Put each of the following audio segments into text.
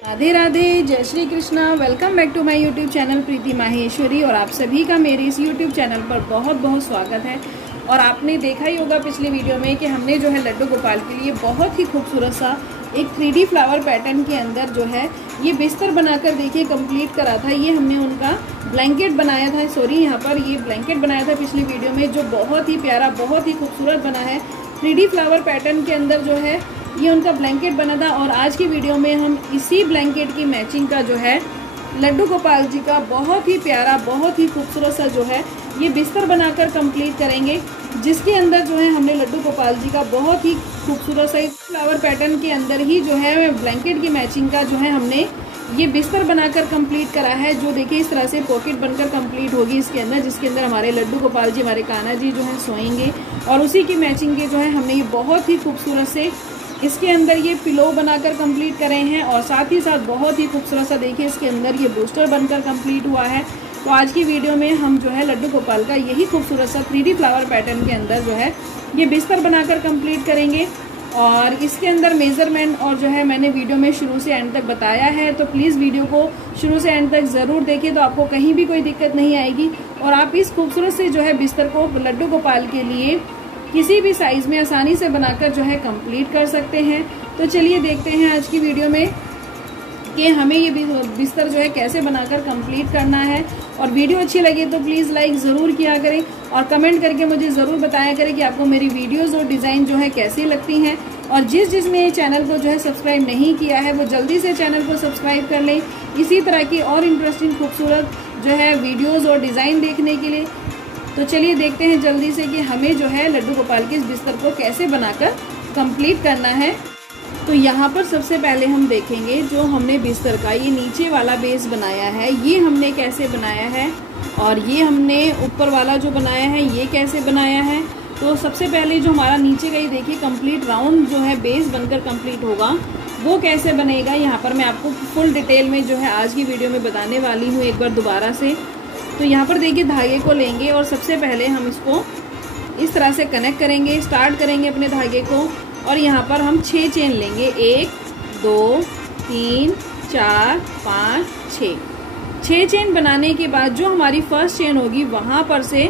राधे राधे, जय Shri Krishna. Welcome back to my YouTube channel Preeti Maheshwari. और आप सभी का मेरे इस यूट्यूब चैनल पर बहुत बहुत स्वागत है। और आपने देखा ही होगा पिछले वीडियो में कि हमने जो है लड्डू गोपाल के लिए बहुत ही खूबसूरत सा एक 3D फ्लावर पैटर्न के अंदर जो है ये बिस्तर बनाकर देखिए कंप्लीट करा था। ये हमने उनका ब्लैंकेट बनाया था, यहाँ पर ये ब्लैंकेट बनाया था पिछली वीडियो में, जो बहुत ही प्यारा बहुत ही खूबसूरत बना है। 3D फ्लावर पैटर्न के अंदर जो है ये उनका ब्लैंकेट बना था। और आज की वीडियो में हम इसी ब्लैंकेट की मैचिंग का जो है लड्डू गोपाल जी का बहुत ही प्यारा बहुत ही खूबसूरत सा जो है ये बिस्तर बनाकर कंप्लीट करेंगे, जिसके अंदर जो है हमने लड्डू गोपाल जी का बहुत ही खूबसूरत सा फ्लावर पैटर्न के अंदर ही जो है ब्लैंकेट की मैचिंग का जो है हमने ये बिस्तर बनाकर कंप्लीट करा है। जो देखिए इस तरह से पॉकेट बनकर कंप्लीट होगी इसके अंदर, जिसके अंदर हमारे लड्डू गोपाल जी हमारे कान्हा जी जो है सोएंगे। और उसी की मैचिंग के जो है हमने ये बहुत ही खूबसूरत से इसके अंदर ये पिलो बनाकर कंप्लीट करे हैं। और साथ ही साथ बहुत ही खूबसूरत सा देखिए इसके अंदर ये बूस्टर बनकर कंप्लीट हुआ है। तो आज की वीडियो में हम जो है लड्डू गोपाल का यही खूबसूरत सा 3D फ्लावर पैटर्न के अंदर जो है ये बिस्तर बनाकर कंप्लीट करेंगे। और इसके अंदर मेजरमेंट और जो है मैंने वीडियो में शुरू से एंड तक बताया है, तो प्लीज़ वीडियो को शुरू से एंड तक ज़रूर देखें, तो आपको कहीं भी कोई दिक्कत नहीं आएगी। और आप इस खूबसूरत से जो है बिस्तर को लड्डू गोपाल के लिए किसी भी साइज में आसानी से बनाकर जो है कंप्लीट कर सकते हैं। तो चलिए देखते हैं आज की वीडियो में कि हमें ये बिस्तर जो है कैसे बनाकर कंप्लीट करना है। और वीडियो अच्छी लगे तो प्लीज़ लाइक ज़रूर किया करें और कमेंट करके मुझे ज़रूर बताया करें कि आपको मेरी वीडियोस और डिज़ाइन जो है कैसी लगती हैं। और जिसने चैनल को जो है सब्सक्राइब नहीं किया है वो जल्दी से चैनल को सब्सक्राइब कर लें, इसी तरह की और इंटरेस्टिंग खूबसूरत जो है वीडियोज़ और डिज़ाइन देखने के लिए। तो चलिए देखते हैं जल्दी से कि हमें जो है लड्डू गोपाल के इस बिस्तर को कैसे बनाकर कंप्लीट करना है। तो यहाँ पर सबसे पहले हम देखेंगे जो हमने बिस्तर का ये नीचे वाला बेस बनाया है ये हमने कैसे बनाया है, और ये हमने ऊपर वाला जो बनाया है ये कैसे बनाया है। तो सबसे पहले जो हमारा नीचे का ये देखिए कंप्लीट राउंड जो है बेस बनकर कंप्लीट होगा वो कैसे बनेगा, यहाँ पर मैं आपको फुल डिटेल में जो है आज की वीडियो में बताने वाली हूँ एक बार दोबारा से। तो यहाँ पर देखिए धागे को लेंगे और सबसे पहले हम इसको इस तरह से कनेक्ट करेंगे, स्टार्ट करेंगे अपने धागे को। और यहाँ पर हम 6 चेन लेंगे, 1 2 3 4 5 6 चेन बनाने के बाद जो हमारी फर्स्ट चेन होगी वहाँ पर से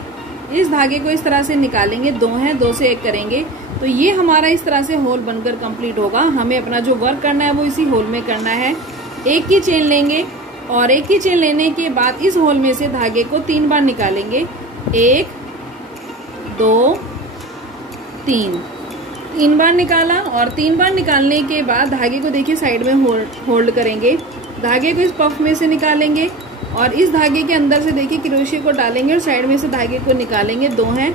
इस धागे को इस तरह से निकालेंगे, 2 हैं 2 से 1 करेंगे। तो ये हमारा इस तरह से होल बनकर कंप्लीट होगा। हमें अपना जो वर्क करना है वो इसी होल में करना है। एक की चेन लेंगे और एक की चेन लेने के बाद इस होल में से धागे को 3 बार निकालेंगे, 1 2 3 बार निकाला। और 3 बार निकालने के बाद धागे को देखिए साइड में होल्ड करेंगे, धागे को इस पफ में से निकालेंगे और इस धागे के अंदर से देखिए क्रोशिया को डालेंगे और साइड में से धागे को निकालेंगे, 2 हैं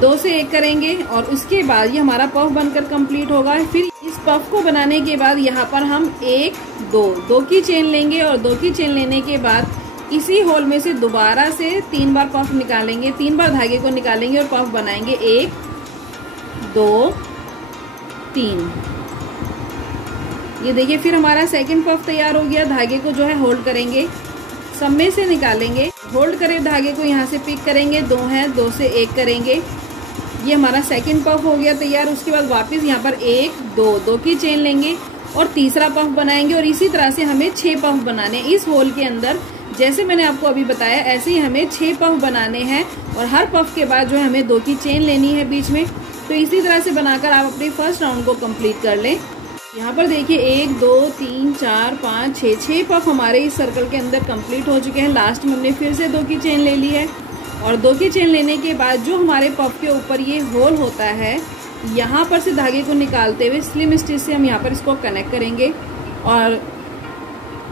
2 से 1 करेंगे। और उसके बाद ये हमारा पफ बनकर कंप्लीट होगा। फिर इस पफ को बनाने के बाद यहाँ पर हम 1 2 की चेन लेंगे और 2 की चेन लेने के बाद इसी होल में से दोबारा से 3 बार पफ निकालेंगे, 3 बार धागे को निकालेंगे और पफ बनाएंगे, 1 2 3। ये देखिए फिर हमारा सेकंड पफ तैयार हो गया। धागे को जो है होल्ड करेंगे, सब में से निकालेंगे, होल्ड करें धागे को यहाँ से पिक करेंगे, 2 हैं 2 से 1 करेंगे। ये हमारा सेकंड पफ हो गया तैयार। उसके बाद वापस यहाँ पर 1 2 की चेन लेंगे और तीसरा पफ बनाएंगे। और इसी तरह से हमें 6 पफ बनाने इस होल के अंदर, जैसे मैंने आपको अभी बताया ऐसे ही हमें 6 पफ बनाने हैं। और हर पफ के बाद जो है हमें 2 की चेन लेनी है बीच में। तो इसी तरह से बनाकर आप अपने फर्स्ट राउंड को कंप्लीट कर लें। यहाँ पर देखिए 1 2 3 4 5 6 पफ हमारे इस सर्कल के अंदर कंप्लीट हो चुके हैं। लास्ट में हमने फिर से 2 की चेन ले ली है। और 2 की चेन लेने के बाद जो हमारे पफ के ऊपर ये होल होता है यहाँ पर से धागे को निकालते हुए स्लिम स्टिच से हम यहाँ पर इसको कनेक्ट करेंगे। और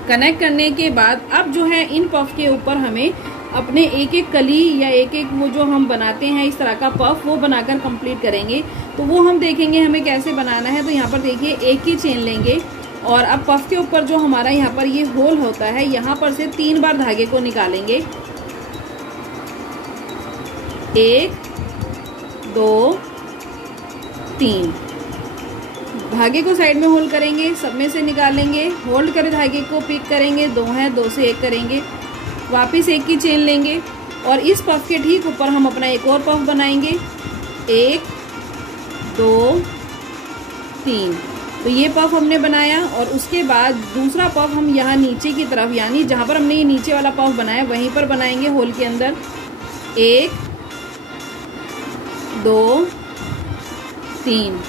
कनेक्ट करने के बाद अब जो है इन पफ के ऊपर हमें अपने एक एक कली या एक एक वो जो हम बनाते हैं इस तरह का पफ वो बनाकर कंप्लीट करेंगे। तो वो हम देखेंगे हमें कैसे बनाना है। तो यहाँ पर देखिए 1 की चेन लेंगे और अब पफ के ऊपर जो हमारा यहाँ पर ये होल होता है यहाँ पर से 3 बार धागे को निकालेंगे, 1 2 3। धागे को साइड में होल्ड करेंगे, सब में से निकालेंगे, होल्ड कर धागे को पिक करेंगे, 2 हैं 2 से 1 करेंगे, वापस 1 की चेन लेंगे और इस पफ के ठीक ऊपर हम अपना एक और पफ बनाएंगे, 1 2 3। तो ये पफ हमने बनाया और उसके बाद दूसरा पफ हम यहाँ नीचे की तरफ, यानी जहाँ पर हमने ये नीचे वाला पफ बनाया वहीं पर बनाएंगे होल के अंदर। 1 2 3,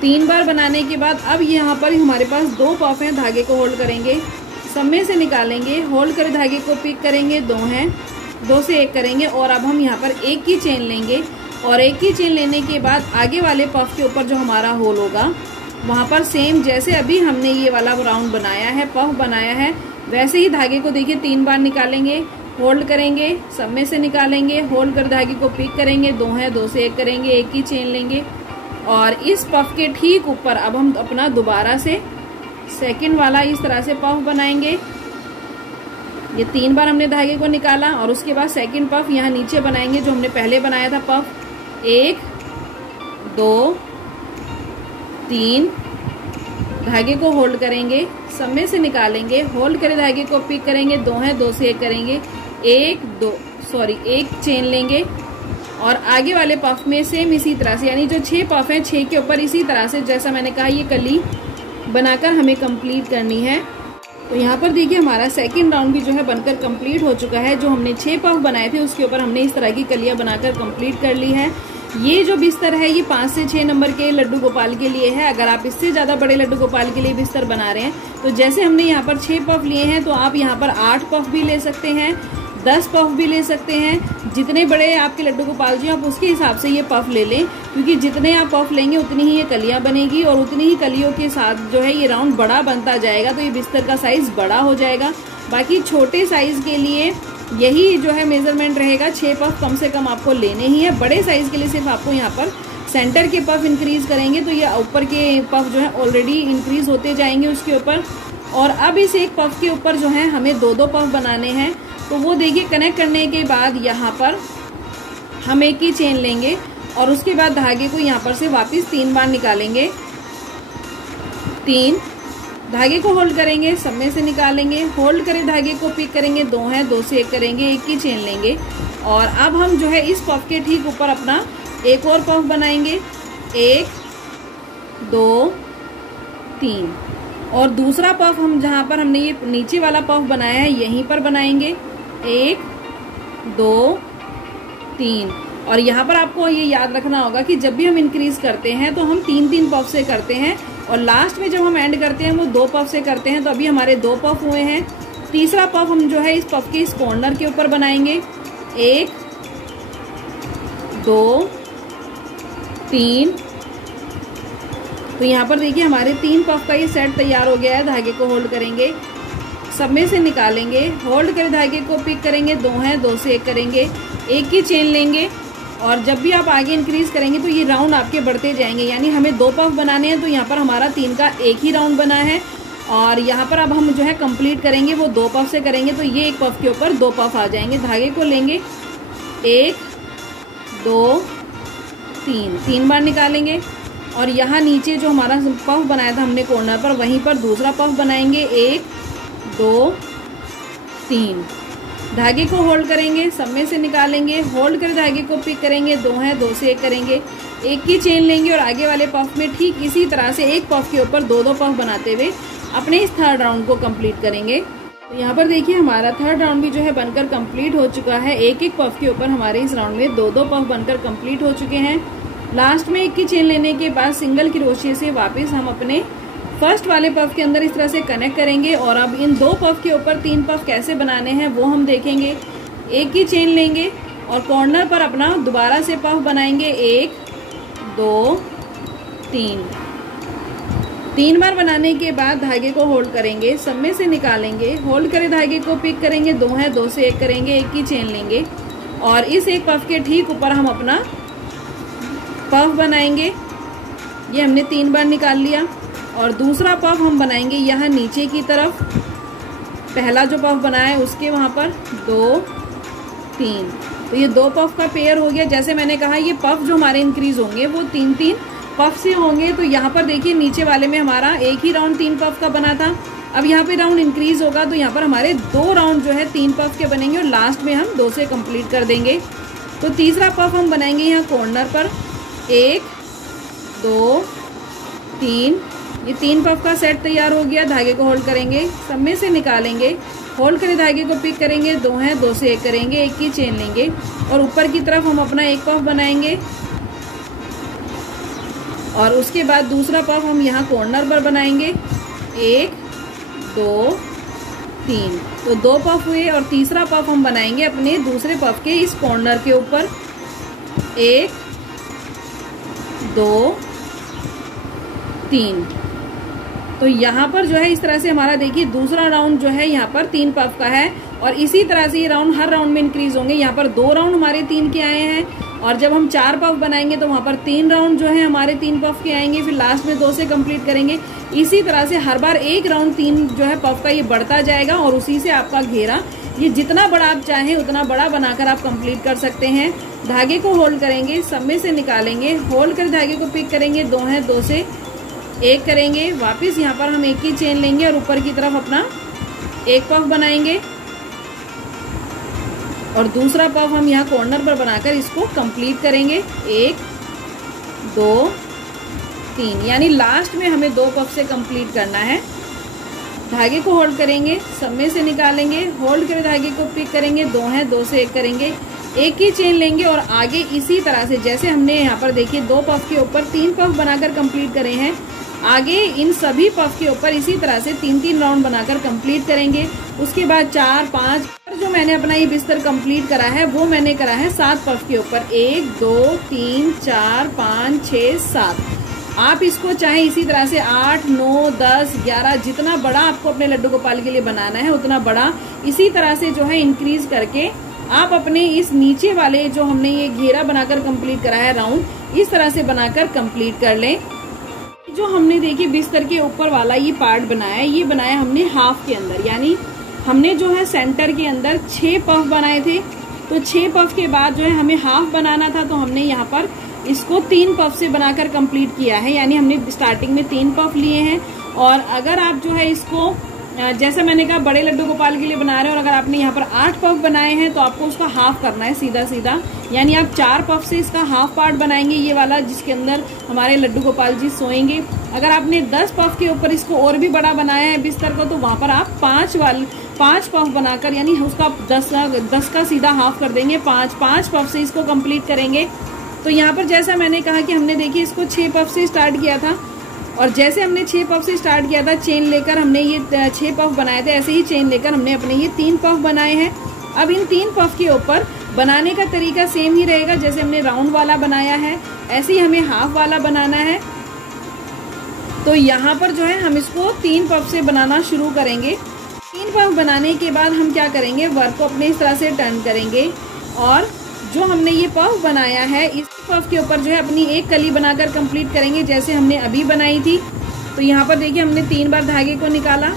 3 बार बनाने के बाद अब यहाँ पर हमारे पास 2 पफ हैं। धागे को होल्ड करेंगे, सब में से निकालेंगे, होल्ड कर धागे को पिक करेंगे, 2 हैं, 2 से 1 करेंगे और अब हम यहाँ पर 1 की चेन लेंगे और 1 की चेन लेने के बाद आगे वाले पफ के ऊपर जो हमारा होल होगा वहाँ पर सेम जैसे अभी हमने ये वाला राउंड बनाया है, पफ बनाया है, वैसे ही धागे को देखिए 3 बार निकालेंगे, होल्ड करेंगे, सब में से निकालेंगे, होल्ड कर धागे को पिक करेंगे, 2 हैं, 2 से 1 करेंगे, 1 की चेन लेंगे और इस पफ के ठीक ऊपर अब हम अपना दोबारा से सेकंड वाला इस तरह से पफ बनाएंगे। ये 3 बार हमने धागे को निकाला और उसके बाद सेकंड पफ यहाँ नीचे बनाएंगे जो हमने पहले बनाया था पफ। 1 2 3, धागे को होल्ड करेंगे, सब में से निकालेंगे, होल्ड करे धागे को पिक करेंगे, 2 हैं, 2 से 1 करेंगे, 1 चेन लेंगे और आगे वाले पफ में सेम इसी तरह से, यानी जो 6 पफ हैं 6 के ऊपर इसी तरह से जैसा मैंने कहा ये कली बनाकर हमें कंप्लीट करनी है। तो यहाँ पर देखिए हमारा सेकंड राउंड भी जो है बनकर कंप्लीट हो चुका है। जो हमने 6 पफ बनाए थे उसके ऊपर हमने इस तरह की कलियां बनाकर कंप्लीट कर ली है। ये जो बिस्तर है ये 5 से 6 नंबर के लड्डू गोपाल के लिए है। अगर आप इससे ज्यादा बड़े लड्डू गोपाल के लिए बिस्तर बना रहे हैं तो जैसे हमने यहाँ पर 6 पफ लिए हैं तो आप यहाँ पर 8 पफ भी ले सकते हैं, 10 पफ भी ले सकते हैं। जितने बड़े आपके लड्डू गोपाल जी आप उसके हिसाब से ये पफ ले लें, क्योंकि जितने आप पफ लेंगे उतनी ही ये कलियां बनेगी और उतनी ही कलियों के साथ जो है ये राउंड बड़ा बनता जाएगा, तो ये बिस्तर का साइज बड़ा हो जाएगा। बाकी छोटे साइज के लिए यही जो है मेजरमेंट रहेगा, 6 पफ कम से कम आपको लेने ही है। बड़े साइज के लिए सिर्फ आपको यहाँ पर सेंटर के पफ इंक्रीज करेंगे तो ये ऊपर के पफ जो है ऑलरेडी इंक्रीज होते जाएंगे उसके ऊपर। और अब इस एक पफ के ऊपर जो है हमें 2-2 पफ बनाने हैं, तो वो देखिए कनेक्ट करने के बाद यहाँ पर हम 1 की चेन लेंगे और उसके बाद धागे को यहाँ पर से वापस 3 बार निकालेंगे। 3, धागे को होल्ड करेंगे, सब में से निकालेंगे, होल्ड करें धागे को पिक करेंगे, 2 हैं, 2 से 1 करेंगे, 1 की चेन लेंगे और अब हम जो है इस पफ के ठीक ऊपर अपना एक और पफ बनाएंगे। 1 2 3 और दूसरा पफ हम जहाँ पर हमने ये नीचे वाला पफ बनाया है यहीं पर बनाएंगे। 1 2 3 और यहाँ पर आपको ये याद रखना होगा कि जब भी हम इंक्रीज करते हैं तो हम 3-3 पफ से करते हैं और लास्ट में जब हम एंड करते हैं वो 2 पफ से करते हैं। तो अभी हमारे 2 पफ हुए हैं। तीसरा पफ हम जो है इस पफ के इस कॉर्नर के ऊपर बनाएंगे। 1 2 3 तो यहाँ पर देखिए हमारे 3 पफ का ये सेट तैयार हो गया है। धागे को होल्ड करेंगे, सब में से निकालेंगे, होल्ड कर धागे को पिक करेंगे, 2 हैं, 2 से 1 करेंगे, 1 की चेन लेंगे और जब भी आप आगे इंक्रीज करेंगे तो ये राउंड आपके बढ़ते जाएंगे। यानी हमें 2 पफ बनाने हैं तो यहाँ पर हमारा 3 का 1 ही राउंड बना है और यहाँ पर अब हम जो है कंप्लीट करेंगे वो 2 पफ से करेंगे तो ये 1 पफ के ऊपर 2 पफ आ जाएंगे। धागे को लेंगे, 1 2 3 बार निकालेंगे और यहाँ नीचे जो हमारा पफ बनाया था हमने कॉर्नर पर वहीं पर दूसरा पफ बनाएंगे। 1 2 3 धागे को होल्ड करेंगे, सब में से निकालेंगे, होल्ड कर धागे को पिक करेंगे, 2 हैं, 2 से 1 करेंगे, 1 की चेन लेंगे और आगे वाले पफ में ठीक इसी तरह से 1 पफ के ऊपर 2-2 पफ बनाते हुए अपने इस थर्ड राउंड को कंप्लीट करेंगे। तो यहाँ पर देखिए हमारा थर्ड राउंड भी जो है बनकर कंप्लीट हो चुका है। 1-1 पफ के ऊपर हमारे इस राउंड में 2-2 पफ बनकर कंप्लीट हो चुके हैं। लास्ट में 1 की चेन लेने के बाद सिंगल क्रोशिया से वापस हम अपने फर्स्ट वाले पफ के अंदर इस तरह से कनेक्ट करेंगे और अब इन 2 पफ के ऊपर 3 पफ कैसे बनाने हैं वो हम देखेंगे। 1 की चेन लेंगे और कॉर्नर पर अपना दोबारा से पफ बनाएंगे। 1 2 3 बार बनाने के बाद धागे को होल्ड करेंगे, सब में से निकालेंगे, होल्ड करे धागे को पिक करेंगे, 2 हैं, 2 से 1 करेंगे, 1 की चेन लेंगे और इस 1 पफ के ठीक ऊपर हम अपना पफ बनाएंगे। ये हमने 3 बार निकाल लिया और दूसरा पफ हम बनाएंगे यहाँ नीचे की तरफ। पहला जो पफ बनाया है उसके वहाँ पर 2 3 तो ये 2 पफ का पेयर हो गया। जैसे मैंने कहा ये पफ जो हमारे इंक्रीज होंगे वो 3-3 पफ से होंगे। तो यहाँ पर देखिए नीचे वाले में हमारा एक ही राउंड 3 पफ का बना था, अब यहाँ पे राउंड इंक्रीज होगा तो यहाँ पर हमारे 2 राउंड जो है 3 पफ के बनेंगे और लास्ट में हम 2 से कंप्लीट कर देंगे। तो तीसरा पफ हम बनाएंगे यहाँ कॉर्नर पर। 1 2 3 ये 3 पफ का सेट तैयार हो गया। धागे को होल्ड करेंगे, सब में से निकालेंगे, होल्ड करे धागे को पिक करेंगे, 2 हैं, 2 से 1 करेंगे, एक की चेन लेंगे और ऊपर की तरफ हम अपना एक पफ बनाएंगे और उसके बाद दूसरा पफ हम यहाँ कॉर्नर पर बनाएंगे। 1 2 3, तो 2 पफ हुए और तीसरा पफ हम बनाएंगे अपने दूसरे पफ के इस कॉर्नर के ऊपर। 1 2 3, तो यहाँ पर जो है इस तरह से हमारा देखिए दूसरा राउंड जो है यहाँ पर 3 पफ का है और इसी तरह से ये राउंड हर राउंड में इंक्रीज होंगे। यहाँ पर 2 राउंड हमारे 3 के आए हैं और जब हम 4 पफ बनाएंगे तो वहाँ पर 3 राउंड जो है हमारे 3 पफ के आएंगे, फिर लास्ट में 2 से कंप्लीट करेंगे। इसी तरह से हर बार एक राउंड 3 जो है पफ का ये बढ़ता जाएगा और उसी से आपका घेरा ये जितना बड़ा आप चाहें उतना बड़ा बनाकर आप कंप्लीट कर सकते हैं। धागे को होल्ड करेंगे, सब में से निकालेंगे, होल्ड कर धागे को पिक करेंगे, 2 हैं, 2 से 1 करेंगे, वापस यहाँ पर हम एक की चेन लेंगे और ऊपर की तरफ अपना एक पफ बनाएंगे और दूसरा पफ हम यहाँ कॉर्नर पर बनाकर इसको कंप्लीट करेंगे। 1 2 3, यानी लास्ट में हमें 2 पफ से कंप्लीट करना है। धागे को होल्ड करेंगे, सब में से निकालेंगे, होल्ड कर धागे को पिक करेंगे, 2 हैं, 2 से 1 करेंगे, एक ही चेन लेंगे और आगे इसी तरह से जैसे हमने यहाँ पर देखिए 2 पफ के ऊपर 3 पफ बनाकर कंप्लीट करे हैं, आगे इन सभी पफ के ऊपर इसी तरह से 3-3 राउंड बनाकर कंप्लीट करेंगे। उसके बाद 4 5 जो मैंने अपना ये बिस्तर कंप्लीट करा है वो मैंने करा है 7 पफ के ऊपर। 1 2 3 4 5 6 7। आप इसको चाहे इसी तरह से 8 9 10 11 जितना बड़ा आपको अपने लड्डू गोपाल के लिए बनाना है उतना बड़ा इसी तरह से जो है इंक्रीज करके आप अपने इस नीचे वाले जो हमने ये घेरा बनाकर कंप्लीट करा है राउंड, इस तरह से बनाकर कंप्लीट कर लें। जो हमने देखिए बिस्तर के ऊपर वाला ये पार्ट बनाया है, ये बनाया हमने हाफ के अंदर, यानी हमने जो है सेंटर के अंदर 6 पफ बनाए थे। तो 6 पफ के बाद जो है हमें हाफ बनाना था, तो हमने यहाँ पर इसको 3 पफ से बनाकर कंप्लीट किया है, यानी हमने स्टार्टिंग में 3 पफ लिए हैं। और अगर आप जो है इसको जैसे मैंने कहा बड़े लड्डू गोपाल के लिए बना रहे हैं और अगर आपने यहाँ पर 8 पफ बनाए हैं तो आपको उसका हाफ करना है सीधा सीधा, यानी आप 4 पफ से इसका हाफ पार्ट बनाएंगे, ये वाला जिसके अंदर हमारे लड्डू गोपाल जी सोएंगे। अगर आपने 10 पफ के ऊपर इसको और भी बड़ा बनाया है बिस्तर को, तो वहां पर आप 5 पफ बनाकर यानी उसका 10 का सीधा हाफ कर देंगे, 5 पफ से इसको कंप्लीट करेंगे। तो यहाँ पर जैसा मैंने कहा कि हमने देखिए इसको 6 पफ से स्टार्ट किया था और जैसे हमने 6 पफ से स्टार्ट किया था चेन लेकर हमने ये 6 पफ बनाए थे, ऐसे ही चेन लेकर हमने अपने ये 3 पफ बनाए हैं। अब इन 3 पफ के ऊपर बनाने का तरीका सेम ही रहेगा, जैसे हमने राउंड वाला बनाया है ऐसे ही हमें हाफ वाला बनाना है। तो यहाँ पर जो है हम इसको 3 पफ से बनाना शुरू करेंगे। 3 पफ बनाने के बाद हम क्या करेंगे, वर्क को अपने इस तरह से टर्न करेंगे और जो हमने ये पफ बनाया है इस पफ के ऊपर जो है अपनी एक कली बनाकर कंप्लीट करेंगे, जैसे हमने अभी बनाई थी। तो यहाँ पर देखिए हमने 3 बार धागे को निकाला,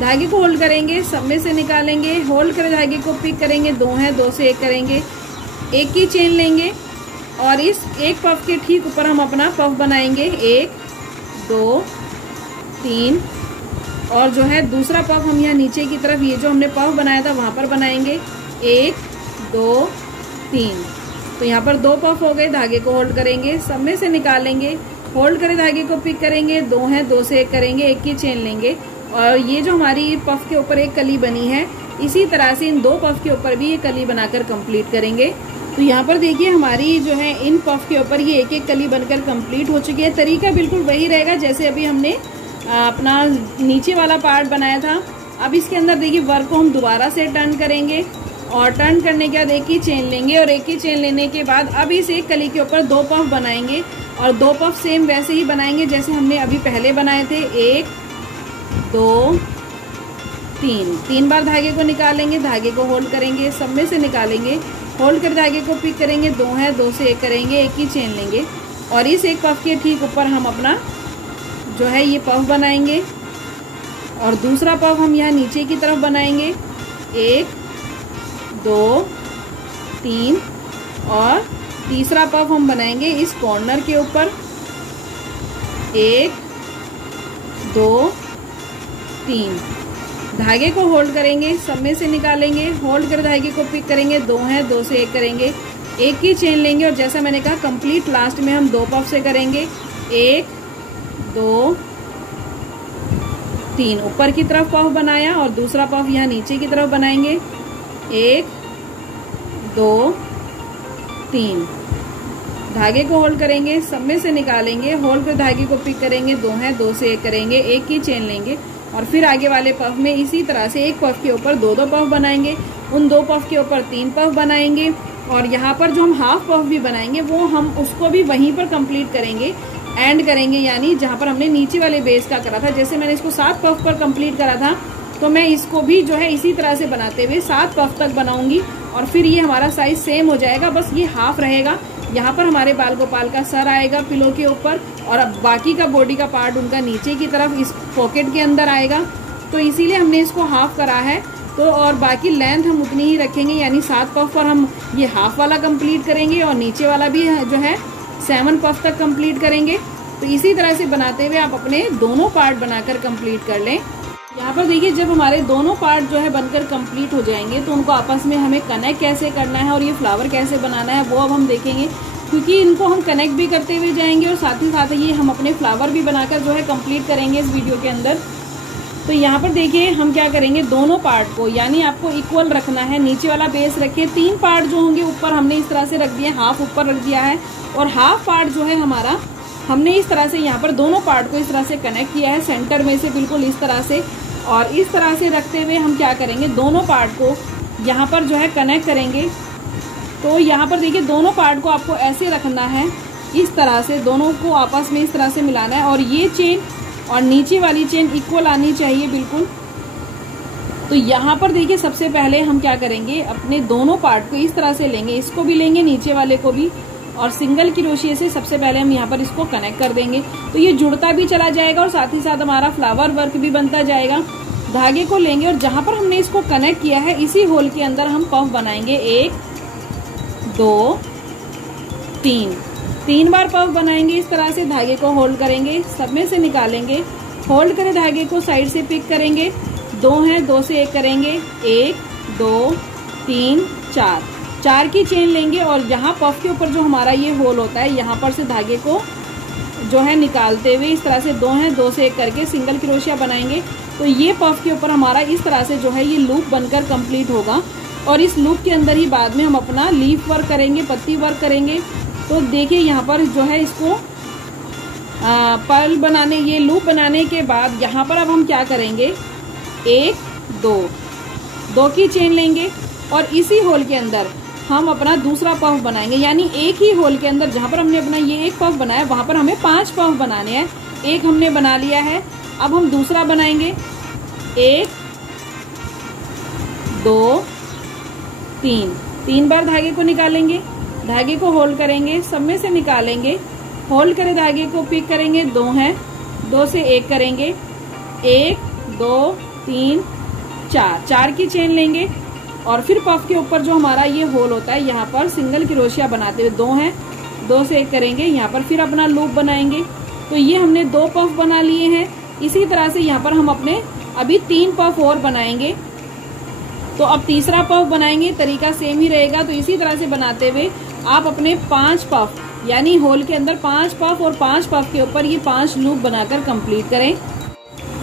धागे को होल्ड करेंगे, सब में से निकालेंगे, होल्ड कर धागे को पिक करेंगे, 2 हैं, 2 से 1 करेंगे, एक की चेन लेंगे और इस एक पफ के ठीक ऊपर हम अपना पफ बनाएंगे। 1 2 3 और जो है दूसरा पफ हम यहाँ नीचे की तरफ ये जो हमने पफ बनाया था वहां पर बनाएंगे। 1 2 3, तो यहाँ पर 2 पफ हो गए। धागे को होल्ड करेंगे, सब में से निकालेंगे, होल्ड करे धागे को पिक करेंगे, 2 हैं, 2 से 1 करेंगे, एक की चेन लेंगे और ये जो हमारी पफ के ऊपर एक कली बनी है इसी तरह से इन 2 पफ के ऊपर भी ये कली बनाकर कंप्लीट करेंगे। तो यहाँ पर देखिए हमारी जो है इन पफ के ऊपर ये एक एक कली बनकर कंप्लीट हो चुकी है। तरीका बिल्कुल वही रहेगा जैसे अभी हमने अपना नीचे वाला पार्ट बनाया था। अब इसके अंदर देखिए वर्क को हम दोबारा से टर्न करेंगे और टर्न करने के बाद एक ही चेन लेंगे और एक ही चेन लेने के बाद अब इस एक कली के ऊपर 2 पफ बनाएंगे और 2 पफ सेम वैसे ही बनाएंगे जैसे हमने अभी पहले बनाए थे। 1 2 3 बार धागे को निकालेंगे, धागे को होल्ड करेंगे, सब में से निकालेंगे, होल्ड कर धागे को पिक करेंगे, 2 हैं, 2 से 1 करेंगे, एक ही चेन लेंगे और इस एक पफ के ठीक ऊपर हम अपना जो है ये पफ बनाएंगे और दूसरा पफ हम यहाँ नीचे की तरफ बनाएंगे। 1 2 3 और तीसरा पफ हम बनाएंगे इस कॉर्नर के ऊपर। 1 2 3 धागे को होल्ड करेंगे, सब में से निकालेंगे, होल्ड कर धागे को पिक करेंगे, 2 हैं, 2 से 1 करेंगे, एक की चेन लेंगे और जैसा मैंने कहा कंप्लीट लास्ट में हम 2 पफ से करेंगे। 1 2 3 ऊपर की तरफ पफ बनाया और दूसरा पफ यहाँ नीचे की तरफ बनाएंगे। 1 2 3 धागे को होल्ड करेंगे, सब में से निकालेंगे, होल्ड कर धागे को पिक करेंगे, 2 है, 2 से 1 करेंगे, 1 की चेन लेंगे और फिर आगे वाले पफ में इसी तरह से एक पफ के ऊपर 2 पफ बनाएंगे, उन 2 पफ के ऊपर 3 पफ बनाएंगे और यहाँ पर जो हम हाफ पफ भी बनाएंगे वो हम उसको भी वहीं पर कंप्लीट करेंगे, एंड करेंगे, यानी जहाँ पर हमने नीचे वाले बेस का करा था। जैसे मैंने इसको 7 पफ पर कंप्लीट करा था तो मैं इसको भी जो है इसी तरह से बनाते हुए 7 पफ तक बनाऊंगी और फिर ये हमारा साइज सेम हो जाएगा, बस ये हाफ रहेगा। यहाँ पर हमारे बाल गोपाल का सर आएगा पिलो के ऊपर और अब बाकी का बॉडी का पार्ट उनका नीचे की तरफ इस पॉकेट के अंदर आएगा, तो इसीलिए हमने इसको हाफ करा है। तो और बाकी लेंथ हम उतनी ही रखेंगे, यानी 7 पफ पर हम ये हाफ वाला कंप्लीट करेंगे और नीचे वाला भी जो है 7 पफ तक कंप्लीट करेंगे। तो इसी तरह से बनाते हुए आप अपने दोनों पार्ट बनाकर कंप्लीट कर लें। यहाँ पर देखिए जब हमारे दोनों पार्ट जो है बनकर कंप्लीट हो जाएंगे तो उनको आपस में हमें कनेक्ट कैसे करना है और ये फ्लावर कैसे बनाना है वो अब हम देखेंगे, क्योंकि इनको हम कनेक्ट भी करते हुए जाएंगे और साथ ही साथ ये हम अपने फ्लावर भी बनाकर जो है कंप्लीट करेंगे इस वीडियो के अंदर। तो यहाँ पर देखिए हम क्या करेंगे, दोनों पार्ट को यानी आपको इक्वल रखना है, नीचे वाला बेस रखिए, 3 पार्ट जो होंगे ऊपर हमने इस तरह से रख दिया, हाफ ऊपर रख दिया है और हाफ पार्ट जो है हमारा हमने इस तरह से यहाँ पर दोनों पार्ट को इस तरह से कनेक्ट किया है सेंटर में से, बिल्कुल इस तरह से। और इस तरह से रखते हुए हम क्या करेंगे, दोनों पार्ट को यहाँ पर जो है कनेक्ट करेंगे। तो यहाँ पर देखिए दोनों पार्ट को आपको ऐसे रखना है, इस तरह से दोनों को आपस में इस तरह से मिलाना है और ये चेन और नीचे वाली चेन इक्वल आनी चाहिए बिल्कुल। तो यहाँ पर देखिए सबसे पहले हम क्या करेंगे, अपने दोनों पार्ट को इस तरह से लेंगे, इसको भी लेंगे नीचे वाले को भी, और सिंगल क्रोशिया से सबसे पहले हम यहाँ पर इसको कनेक्ट कर देंगे। तो ये जुड़ता भी चला जाएगा और साथ ही साथ हमारा फ्लावर वर्क भी बनता जाएगा। धागे को लेंगे और जहां पर हमने इसको कनेक्ट किया है इसी होल के अंदर हम पफ बनाएंगे। 1 2 3 बार पफ बनाएंगे। इस तरह से धागे को होल्ड करेंगे, सब में से निकालेंगे, होल्ड करें धागे को, साइड से पिक करेंगे, 2 है, 2 से 1 करेंगे, 1 2 3 4 की चेन लेंगे और यहाँ पफ के ऊपर जो हमारा ये होल होता है यहाँ पर से धागे को जो है निकालते हुए इस तरह से 2 है, 2 से 1 करके सिंगल क्रोशिया बनाएंगे। तो ये पफ के ऊपर हमारा इस तरह से जो है ये लूप बनकर कंप्लीट होगा और इस लूप के अंदर ही बाद में हम अपना लीफ वर्क करेंगे, पत्ती वर्क करेंगे। तो देखिए यहाँ पर जो है इसको पर्ल बनाने, ये लूप बनाने के बाद यहाँ पर अब हम क्या करेंगे, 1 2 की चेन लेंगे और इसी होल के अंदर हम अपना दूसरा पफ बनाएंगे, यानी एक ही होल के अंदर जहां पर हमने अपना ये एक पफ बनाया वहां पर हमें 5 पफ बनाने हैं। एक हमने बना लिया है, अब हम दूसरा बनाएंगे, 1 2 3 बार धागे को निकालेंगे, धागे को होल्ड करेंगे, सब में से निकालेंगे, होल्ड करें धागे को, पिक करेंगे, 2 है, 2 से 1 करेंगे, 1 2 3 4 की चेन लेंगे और फिर पफ के ऊपर जो हमारा ये होल होता है यहाँ पर सिंगल क्रोशिया बनाते हुए 2 है, 2 से 1 करेंगे, यहाँ पर फिर अपना लूप बनाएंगे। तो ये हमने 2 पफ बना लिए हैं। इसी तरह से यहाँ पर हम अपने अभी 3 पफ और बनाएंगे। तो अब तीसरा पफ बनाएंगे, तरीका सेम ही रहेगा। तो इसी तरह से बनाते हुए आप अपने 5 पफ यानी होल के अंदर 5 पफ और 5 पफ के ऊपर ये 5 लूप बनाकर कंप्लीट करें।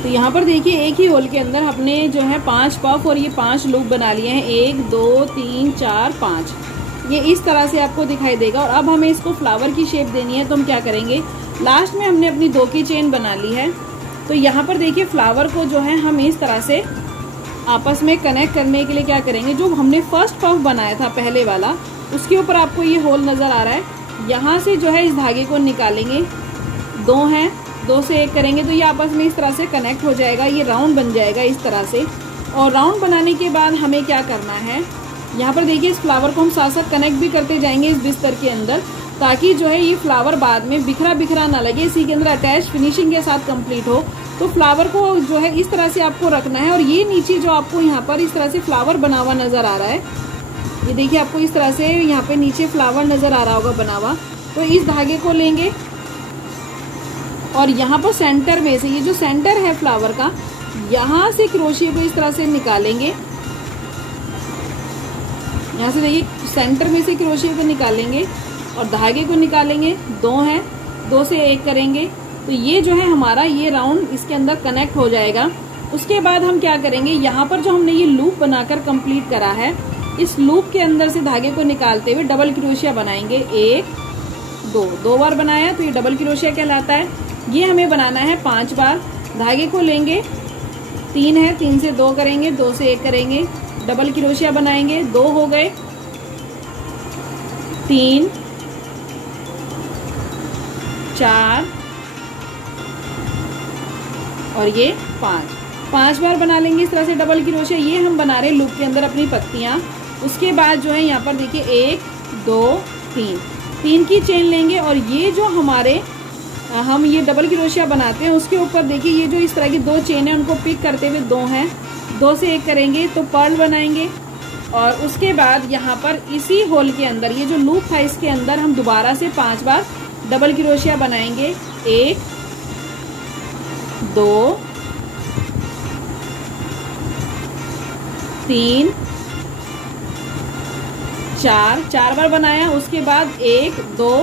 तो यहाँ पर देखिए एक ही होल के अंदर हमने जो है 5 पफ और ये 5 लूप बना लिए हैं, 1 2 3 4 5। ये इस तरह से आपको दिखाई देगा। और अब हमें इसको फ्लावर की शेप देनी है, तो हम क्या करेंगे, लास्ट में हमने अपनी 2 की चेन बना ली है। तो यहाँ पर देखिए फ्लावर को जो है हम इस तरह से आपस में कनेक्ट करने के लिए क्या करेंगे, जो हमने फर्स्ट पफ बनाया था पहले वाला, उसके ऊपर आपको ये होल नजर आ रहा है, यहाँ से जो है इस धागे को निकालेंगे, 2 है, 2 से 1 करेंगे, तो ये आपस में इस तरह से कनेक्ट हो जाएगा, ये राउंड बन जाएगा इस तरह से। और राउंड बनाने के बाद हमें क्या करना है, यहाँ पर देखिए इस फ्लावर को हम साथ साथ कनेक्ट भी करते जाएंगे इस बिस्तर के अंदर, ताकि जो है ये फ्लावर बाद में बिखरा बिखरा ना लगे, इसी के अंदर अटैच फिनिशिंग के साथ कंप्लीट हो। तो फ्लावर को जो है इस तरह से आपको रखना है। और ये नीचे जो आपको यहाँ पर इस तरह से फ्लावर बना हुआ नजर आ रहा है, ये देखिए आपको इस तरह से यहाँ पे नीचे फ्लावर नजर आ रहा होगा बना हुआ। तो इस धागे को लेंगे और यहाँ पर सेंटर में से, ये जो सेंटर है फ्लावर का, यहाँ से क्रोशिया को इस तरह से निकालेंगे, यहाँ से देखिए सेंटर में से क्रोशिया को निकालेंगे और धागे को निकालेंगे, 2 है, 2 से 1 करेंगे, तो ये जो है हमारा ये राउंड इसके अंदर कनेक्ट हो जाएगा। उसके बाद हम क्या करेंगे, यहाँ पर जो हमने ये लूप बनाकर कंप्लीट करा है, इस लूप के अंदर से धागे को निकालते हुए डबल क्रोशिया बनाएंगे। 1 2 बार बनाया तो ये डबल क्रोशिया कहलाता है। ये हमें बनाना है 5 बार। धागे को लेंगे, 3 है, 3 से 2 करेंगे, 2 से 1 करेंगे, डबल क्रोशिया बनाएंगे। 2 हो गए, 3 4 और ये 5 बार बना लेंगे इस तरह से डबल क्रोशिया। ये हम बना रहे हैं लूप के अंदर अपनी पत्तियां। उसके बाद जो है यहाँ पर देखिए 1 2 3 की चेन लेंगे और ये जो हमारे हम ये डबल क्रोशिया बनाते हैं उसके ऊपर देखिए ये जो इस तरह की 2 चेन है उनको पिक करते हुए 2 हैं, 2 से 1 करेंगे तो पर्ल बनाएंगे। और उसके बाद यहाँ पर इसी होल के अंदर ये जो लूप था इसके अंदर हम दोबारा से 5 बार डबल क्रोशिया बनाएंगे। 1 2 3 4 बार बनाया। उसके बाद 1 2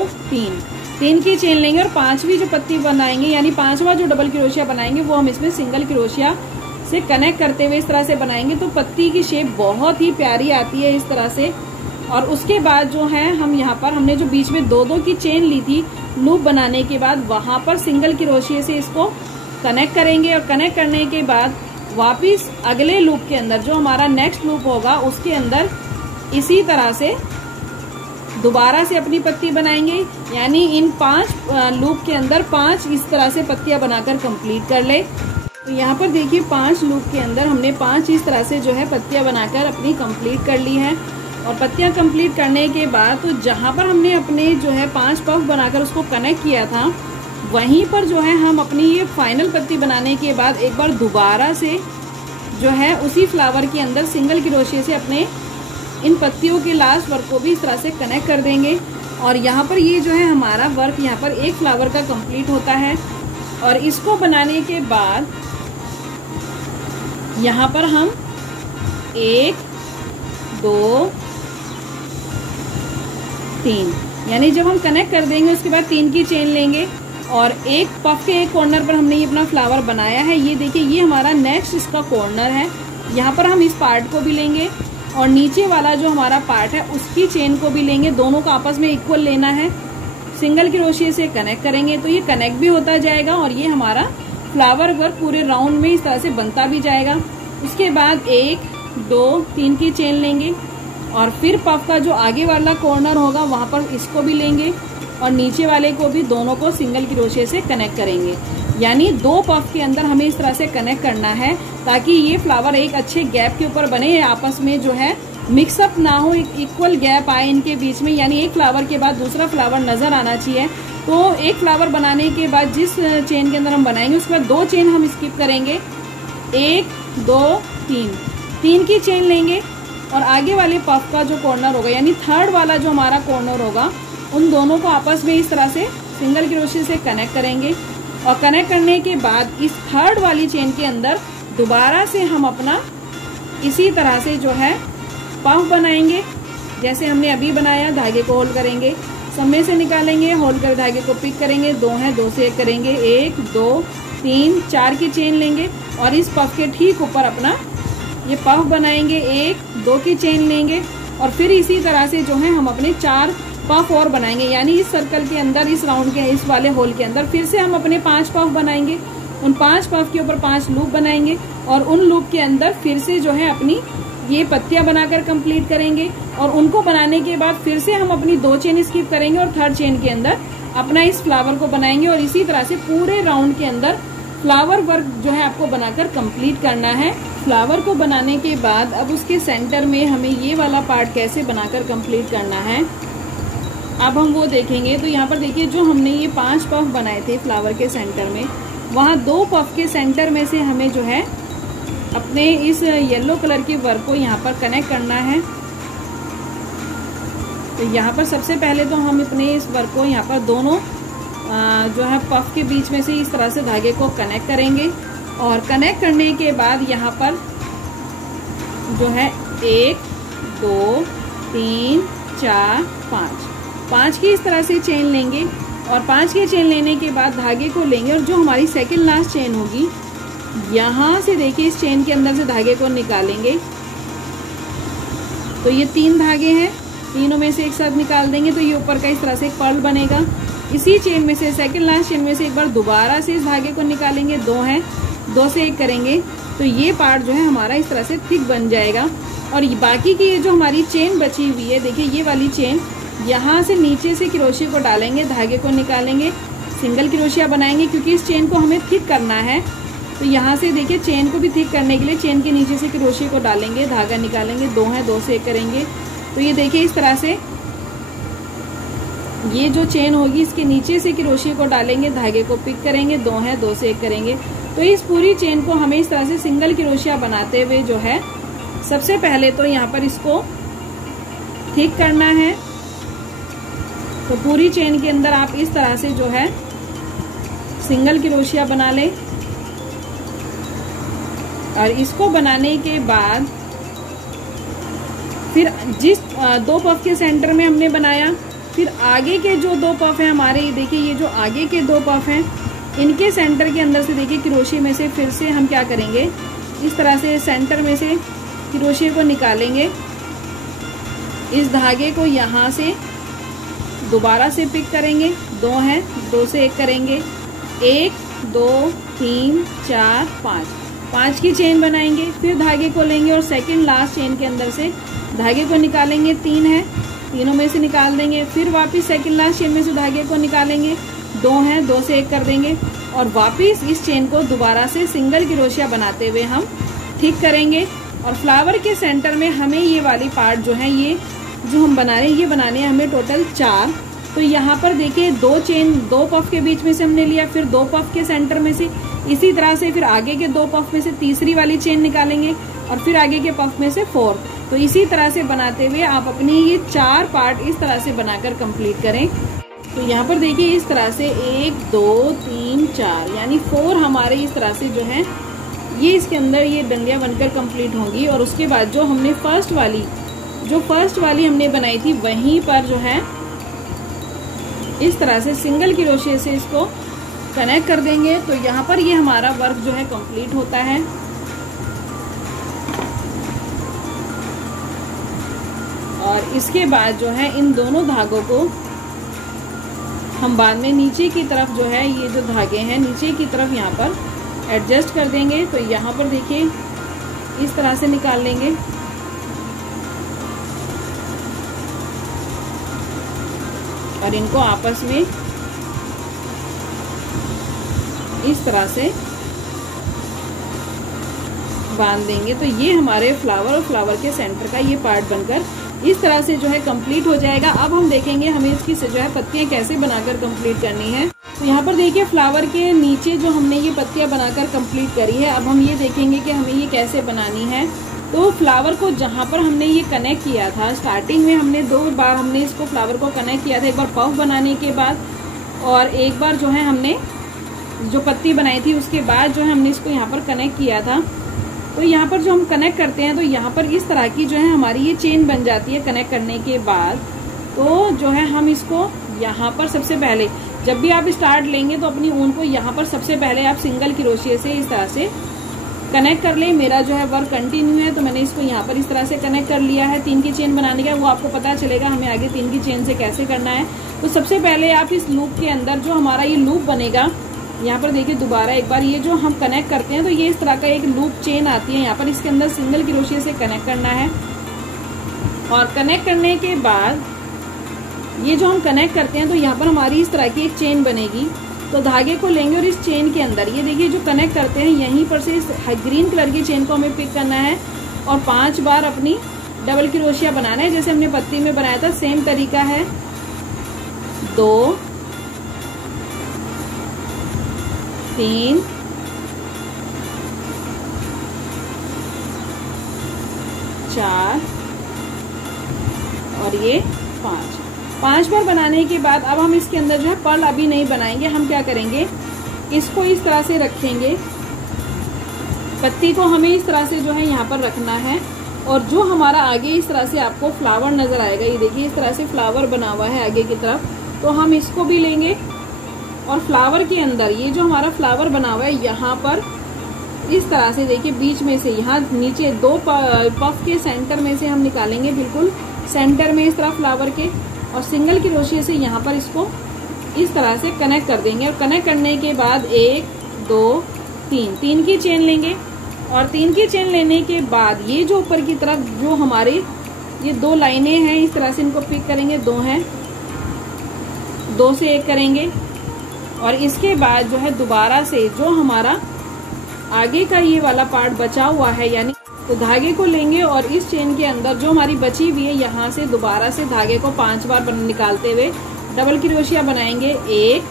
3 की चेन लेंगे और 5वीं जो पत्ती बनाएंगे यानी 5वां जो डबल क्रोशिया बनाएंगे वो हम इसमें सिंगल क्रोशिया से कनेक्ट करते हुए इस तरह से बनाएंगे तो पत्ती की शेप बहुत ही प्यारी आती है इस तरह से। और उसके बाद जो है हम यहाँ पर हमने जो बीच में 2 की चेन ली थी लूप बनाने के बाद वहां पर सिंगल क्रोशिया से इसको कनेक्ट करेंगे और कनेक्ट करने के बाद वापिस अगले लूप के अंदर जो हमारा नेक्स्ट लूप होगा उसके अंदर इसी तरह से दोबारा से अपनी पत्ती बनाएंगे। यानी इन 5 लूप के अंदर 5 इस तरह से पत्तियां बनाकर कंप्लीट कर ले। तो यहाँ पर देखिए 5 लूप के अंदर हमने 5 इस तरह से जो है पत्तियां बनाकर अपनी कंप्लीट कर ली है। और पत्तियां कंप्लीट करने के बाद तो जहाँ पर हमने अपने जो है 5 पफ बनाकर उसको कनेक्ट किया था वहीं पर जो है हम अपनी ये फाइनल पत्ती बनाने के बाद एक बार दोबारा से जो है उसी फ्लावर के अंदर सिंगल क्रोशिया से अपने इन पत्तियों के लास्ट वर्क को भी इस तरह से कनेक्ट कर देंगे। और यहाँ पर ये जो है हमारा वर्क यहाँ पर एक फ्लावर का कंप्लीट होता है। और इसको बनाने के बाद यहाँ पर हम 1 2 3 यानी जब हम कनेक्ट कर देंगे उसके बाद 3 की चेन लेंगे और एक पफ के एक कॉर्नर पर हमने ये अपना फ्लावर बनाया है। ये देखिए ये हमारा नेक्स्ट इसका कॉर्नर है। यहाँ पर हम इस पार्ट को भी लेंगे और नीचे वाला जो हमारा पार्ट है उसकी चेन को भी लेंगे, दोनों को आपस में इक्वल लेना है। सिंगल क्रोशिया से कनेक्ट करेंगे तो ये कनेक्ट भी होता जाएगा और ये हमारा फ्लावर वर्क पूरे राउंड में इस तरह से बनता भी जाएगा। उसके बाद 1 2 3 की चेन लेंगे और फिर पफ का जो आगे वाला कॉर्नर होगा वहां पर इसको भी लेंगे और नीचे वाले को भी, दोनों को सिंगल क्रोशिया से कनेक्ट करेंगे। यानी 2 पफ के अंदर हमें इस तरह से कनेक्ट करना है ताकि ये फ्लावर एक अच्छे गैप के ऊपर बने, आपस में जो है मिक्सअप ना हो, एक इक्वल गैप आए इनके बीच में। यानी एक फ्लावर के बाद दूसरा फ्लावर नजर आना चाहिए। तो एक फ्लावर बनाने के बाद जिस चेन के अंदर हम बनाएंगे उसके बाद 2 चेन हम स्किप करेंगे। 1 2 3 की चेन लेंगे और आगे वाले पफ का जो कॉर्नर होगा यानी थर्ड वाला जो हमारा कॉर्नर होगा उन दोनों को आपस में इस तरह से सिंगल क्रोशिया से कनेक्ट करेंगे। और कनेक्ट करने के बाद इस थर्ड वाली चेन के अंदर दोबारा से हम अपना इसी तरह से जो है पफ बनाएंगे जैसे हमने अभी बनाया। धागे को होल्ड करेंगे, समय से निकालेंगे, होल्ड कर धागे को पिक करेंगे, 2 है 2 से 1 करेंगे, 1 2 3 4 की चेन लेंगे और इस पफ के ठीक ऊपर अपना ये पफ बनाएंगे। 1 2 की चेन लेंगे और फिर इसी तरह से जो है हम अपने 4 पफ और बनाएंगे। यानी इस सर्कल के अंदर, इस राउंड के इस वाले होल के अंदर फिर से हम अपने 5 पफ बनाएंगे। उन 5 पफ के ऊपर 5 लूप बनाएंगे और उन लूप के अंदर फिर से जो है अपनी ये पत्तियां बनाकर कंप्लीट करेंगे। और उनको बनाने के बाद फिर से हम अपनी 2 चेन स्किप करेंगे और थर्ड चेन के अंदर अपना इस फ्लावर को बनाएंगे। और इसी तरह से पूरे राउंड के अंदर फ्लावर वर्क जो है आपको बनाकर कंप्लीट करना है। फ्लावर को बनाने के बाद अब उसके सेंटर में हमें ये वाला पार्ट कैसे बनाकर कंप्लीट करना है अब हम वो देखेंगे। तो यहाँ पर देखिए जो हमने ये 5 पफ बनाए थे फ्लावर के सेंटर में, वहाँ 2 पफ के सेंटर में से हमें जो है अपने इस येलो कलर के वर्क को यहाँ पर कनेक्ट करना है। तो यहाँ पर सबसे पहले तो हम अपने इस वर्क को यहाँ पर दोनों जो है पफ के बीच में से इस तरह से धागे को कनेक्ट करेंगे। और कनेक्ट करने के बाद यहाँ पर जो है 1 2 3 4 5 की इस तरह से चेन लेंगे और 5 की चेन लेने के बाद धागे को लेंगे और जो हमारी सेकंड लास्ट चेन होगी यहाँ से देखिए इस चेन के अंदर से धागे को निकालेंगे। तो ये 3 धागे हैं, तीनों में से एक साथ निकाल देंगे तो ये ऊपर का इस तरह से एक पर्ल बनेगा। इसी चेन में से सेकंड लास्ट चेन में से एक बार दोबारा से इस धागे को निकालेंगे, 2 हैं, 2 से 1 करेंगे तो ये पार्ट जो है हमारा इस तरह से थिक बन जाएगा। और बाकी की ये जो हमारी चेन बची हुई है, देखिए ये वाली चेन, यहाँ से नीचे से क्रोशिया को डालेंगे, धागे को निकालेंगे, सिंगल क्रोशिया बनाएंगे क्योंकि इस चेन को हमें थिक करना है। तो यहाँ से देखिए चेन को भी थिक करने के लिए चेन के नीचे से क्रोशिया को डालेंगे, धागा निकालेंगे, 2 हैं, 2 से 1 करेंगे। तो ये देखिए इस तरह से ये जो चेन होगी इसके नीचे से क्रोशिया को डालेंगे, धागे को पिक करेंगे, 2 हैं, 2 से 1 करेंगे। तो इस पूरी चेन को हमें इस तरह से सिंगल क्रोशिया बनाते हुए जो है सबसे पहले तो यहाँ पर इसको थिक करना है। तो पूरी चेन के अंदर आप इस तरह से जो है सिंगल क्रोशिया बना लें। और इसको बनाने के बाद फिर जिस 2 पफ के सेंटर में हमने बनाया, फिर आगे के जो 2 पफ हैं हमारे, देखिए ये जो आगे के 2 पफ हैं इनके सेंटर के अंदर से देखिए क्रोशिया में से फिर से हम क्या करेंगे, इस तरह से सेंटर में से क्रोशिया को निकालेंगे, इस धागे को यहाँ से दोबारा से पिक करेंगे, 2 हैं, 2 से 1 करेंगे, 1 2 3 4 5 की चेन बनाएंगे। फिर धागे को लेंगे और सेकंड लास्ट चेन के अंदर से धागे को निकालेंगे, 3 है, तीनों में से निकाल देंगे। फिर वापस सेकंड लास्ट चेन में से धागे को निकालेंगे, 2 हैं, 2 से 1 कर देंगे और वापस इस चेन को दोबारा से सिंगल क्रोशिया बनाते हुए हम ठीक करेंगे। और फ्लावर के सेंटर में हमें ये वाली पार्ट जो है, ये जो हम बना रहे हैं, ये बनाने हैं हमें टोटल 4। तो यहाँ पर देखिए 2 चेन 2 पफ के बीच में से हमने लिया, फिर 2 पफ के सेंटर में से, इसी तरह से फिर आगे के 2 पफ में से तीसरी वाली चेन निकालेंगे और फिर आगे के पफ में से 4। तो इसी तरह से बनाते हुए आप अपनी ये 4 पार्ट इस तरह से बनाकर कंप्लीट करें। तो यहाँ पर देखिए इस तरह से 1 2 3 4 यानी 4 हमारे इस तरह से जो है ये इसके अंदर ये डंडियाँ बनकर कंप्लीट होंगी। और उसके बाद जो हमने फर्स्ट वाली हमने बनाई थी वहीं पर जो है इस तरह से सिंगल क्रोशिया से इसको कनेक्ट कर देंगे। तो यहाँ पर ये हमारा वर्क जो है कंप्लीट होता है। और इसके बाद जो है इन दोनों धागों को हम बाद में नीचे की तरफ जो है ये जो धागे हैं नीचे की तरफ यहाँ पर एडजस्ट कर देंगे। तो यहाँ पर देखिए इस तरह से निकाल लेंगे और इनको आपस में इस तरह से बांध देंगे। तो ये हमारे फ्लावर और फ्लावर के सेंटर का ये पार्ट बनकर इस तरह से जो है कंप्लीट हो जाएगा। अब हम देखेंगे हमें इसकी जो है पत्तियां कैसे बनाकर कंप्लीट करनी है। तो यहाँ पर देखिए फ्लावर के नीचे जो हमने ये पत्तियां बनाकर कंप्लीट करी है, अब हम ये देखेंगे कि हमें ये कैसे बनानी है। तो फ्लावर को जहाँ पर हमने ये कनेक्ट किया था, स्टार्टिंग में हमने 2 बार हमने इसको फ्लावर को कनेक्ट किया था, एक बार पफ बनाने के बाद और एक बार जो है हमने जो पत्ती बनाई थी उसके बाद जो है हमने इसको यहाँ पर कनेक्ट किया था। तो यहाँ पर जो हम कनेक्ट करते हैं तो यहाँ पर इस तरह की जो है हमारी ये चेन बन जाती है कनेक्ट करने के बाद। तो जो है हम इसको यहाँ पर सबसे पहले जब भी आप स्टार्ट लेंगे तो अपनी ऊन को यहाँ पर सबसे पहले आप सिंगल क्रोशिया से इस तरह से कनेक्ट कर लें। मेरा जो है वर्क कंटिन्यू है तो मैंने इसको यहाँ पर इस तरह से कनेक्ट कर लिया है। 3 की चेन बनाने का वो आपको पता चलेगा हमें आगे 3 की चेन से कैसे करना है। तो सबसे पहले आप इस लूप के अंदर जो हमारा ये लूप बनेगा, यहाँ पर देखिए दोबारा एक बार ये जो हम कनेक्ट करते हैं तो ये इस तरह का एक लूप चेन आती है, यहाँ पर इसके अंदर सिंगल क्रोशिया से कनेक्ट करना है। और कनेक्ट करने के बाद ये जो हम कनेक्ट करते हैं तो यहाँ पर हमारी इस तरह की एक चेन बनेगी। तो धागे को लेंगे और इस चेन के अंदर ये देखिए जो कनेक्ट करते हैं यहीं पर से इस ग्रीन कलर की चेन को हमें पिक करना है और 5 बार अपनी डबल क्रोशिया बनाना है जैसे हमने पत्ती में बनाया था। सेम तरीका है, 2 3 4 और ये 5 बार बनाने के बाद अब हम इसके अंदर जो है पर्ल अभी नहीं बनाएंगे। हम क्या करेंगे, इसको इस तरह से रखेंगे, पत्ती को हमें इस तरह से जो है यहाँ पर रखना है और जो हमारा आगे इस तरह से आपको फ्लावर नजर आएगा, ये देखिए इस तरह से फ्लावर बना हुआ है आगे की तरफ, तो हम इसको भी लेंगे और फ्लावर के अंदर ये जो हमारा फ्लावर बना हुआ है यहाँ पर इस तरह से देखिए बीच में से यहाँ नीचे 2 पफ के सेंटर में से हम निकालेंगे, बिल्कुल सेंटर में इस तरह फ्लावर के, और सिंगल क्रोशिया से यहाँ पर इसको इस तरह से कनेक्ट कर देंगे। और कनेक्ट करने के बाद 1 2 3 की चेन लेंगे, और 3 की चेन लेने के बाद ये जो ऊपर की तरफ जो हमारे ये 2 लाइनें हैं, इस तरह से इनको पिक करेंगे, 2 हैं, 2 से 1 करेंगे। और इसके बाद जो है दोबारा से जो हमारा आगे का ये वाला पार्ट बचा हुआ है, यानी तो धागे को लेंगे और इस चेन के अंदर जो हमारी बची हुई है यहाँ से दोबारा से धागे को 5 बार निकालते हुए डबल क्रोशिया बनाएंगे। 1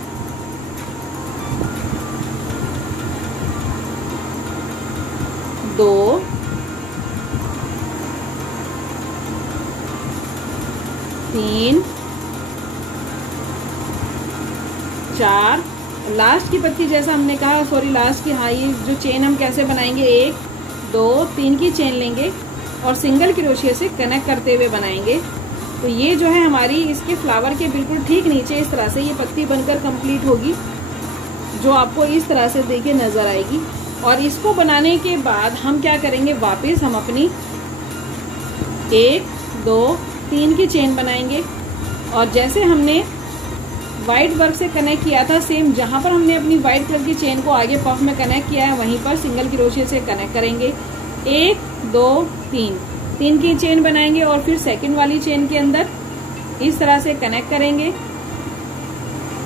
2 3 4, लास्ट की पत्ती जैसा हमने कहा, सॉरी लास्ट की, हाँ ये जो चेन हम कैसे बनाएंगे, 1 2 3 की चेन लेंगे और सिंगल क्रोशिया से कनेक्ट करते हुए बनाएंगे। तो ये जो है हमारी इसके फ्लावर के बिल्कुल ठीक नीचे इस तरह से ये पत्ती बनकर कंप्लीट होगी, जो आपको इस तरह से देखिए नजर आएगी। और इसको बनाने के बाद हम क्या करेंगे, वापस हम अपनी 1 2 3 की चेन बनाएंगे, और जैसे हमने व्हाइट वर्क से कनेक्ट किया था, सेम जहां पर हमने अपनी व्हाइट कलर की चेन को आगे पफ में कनेक्ट किया है वहीं पर सिंगल क्रोशिया से कनेक्ट करेंगे। 1 2 3 की चेन बनाएंगे और फिर सेकंड वाली चेन के अंदर इस तरह से कनेक्ट करेंगे।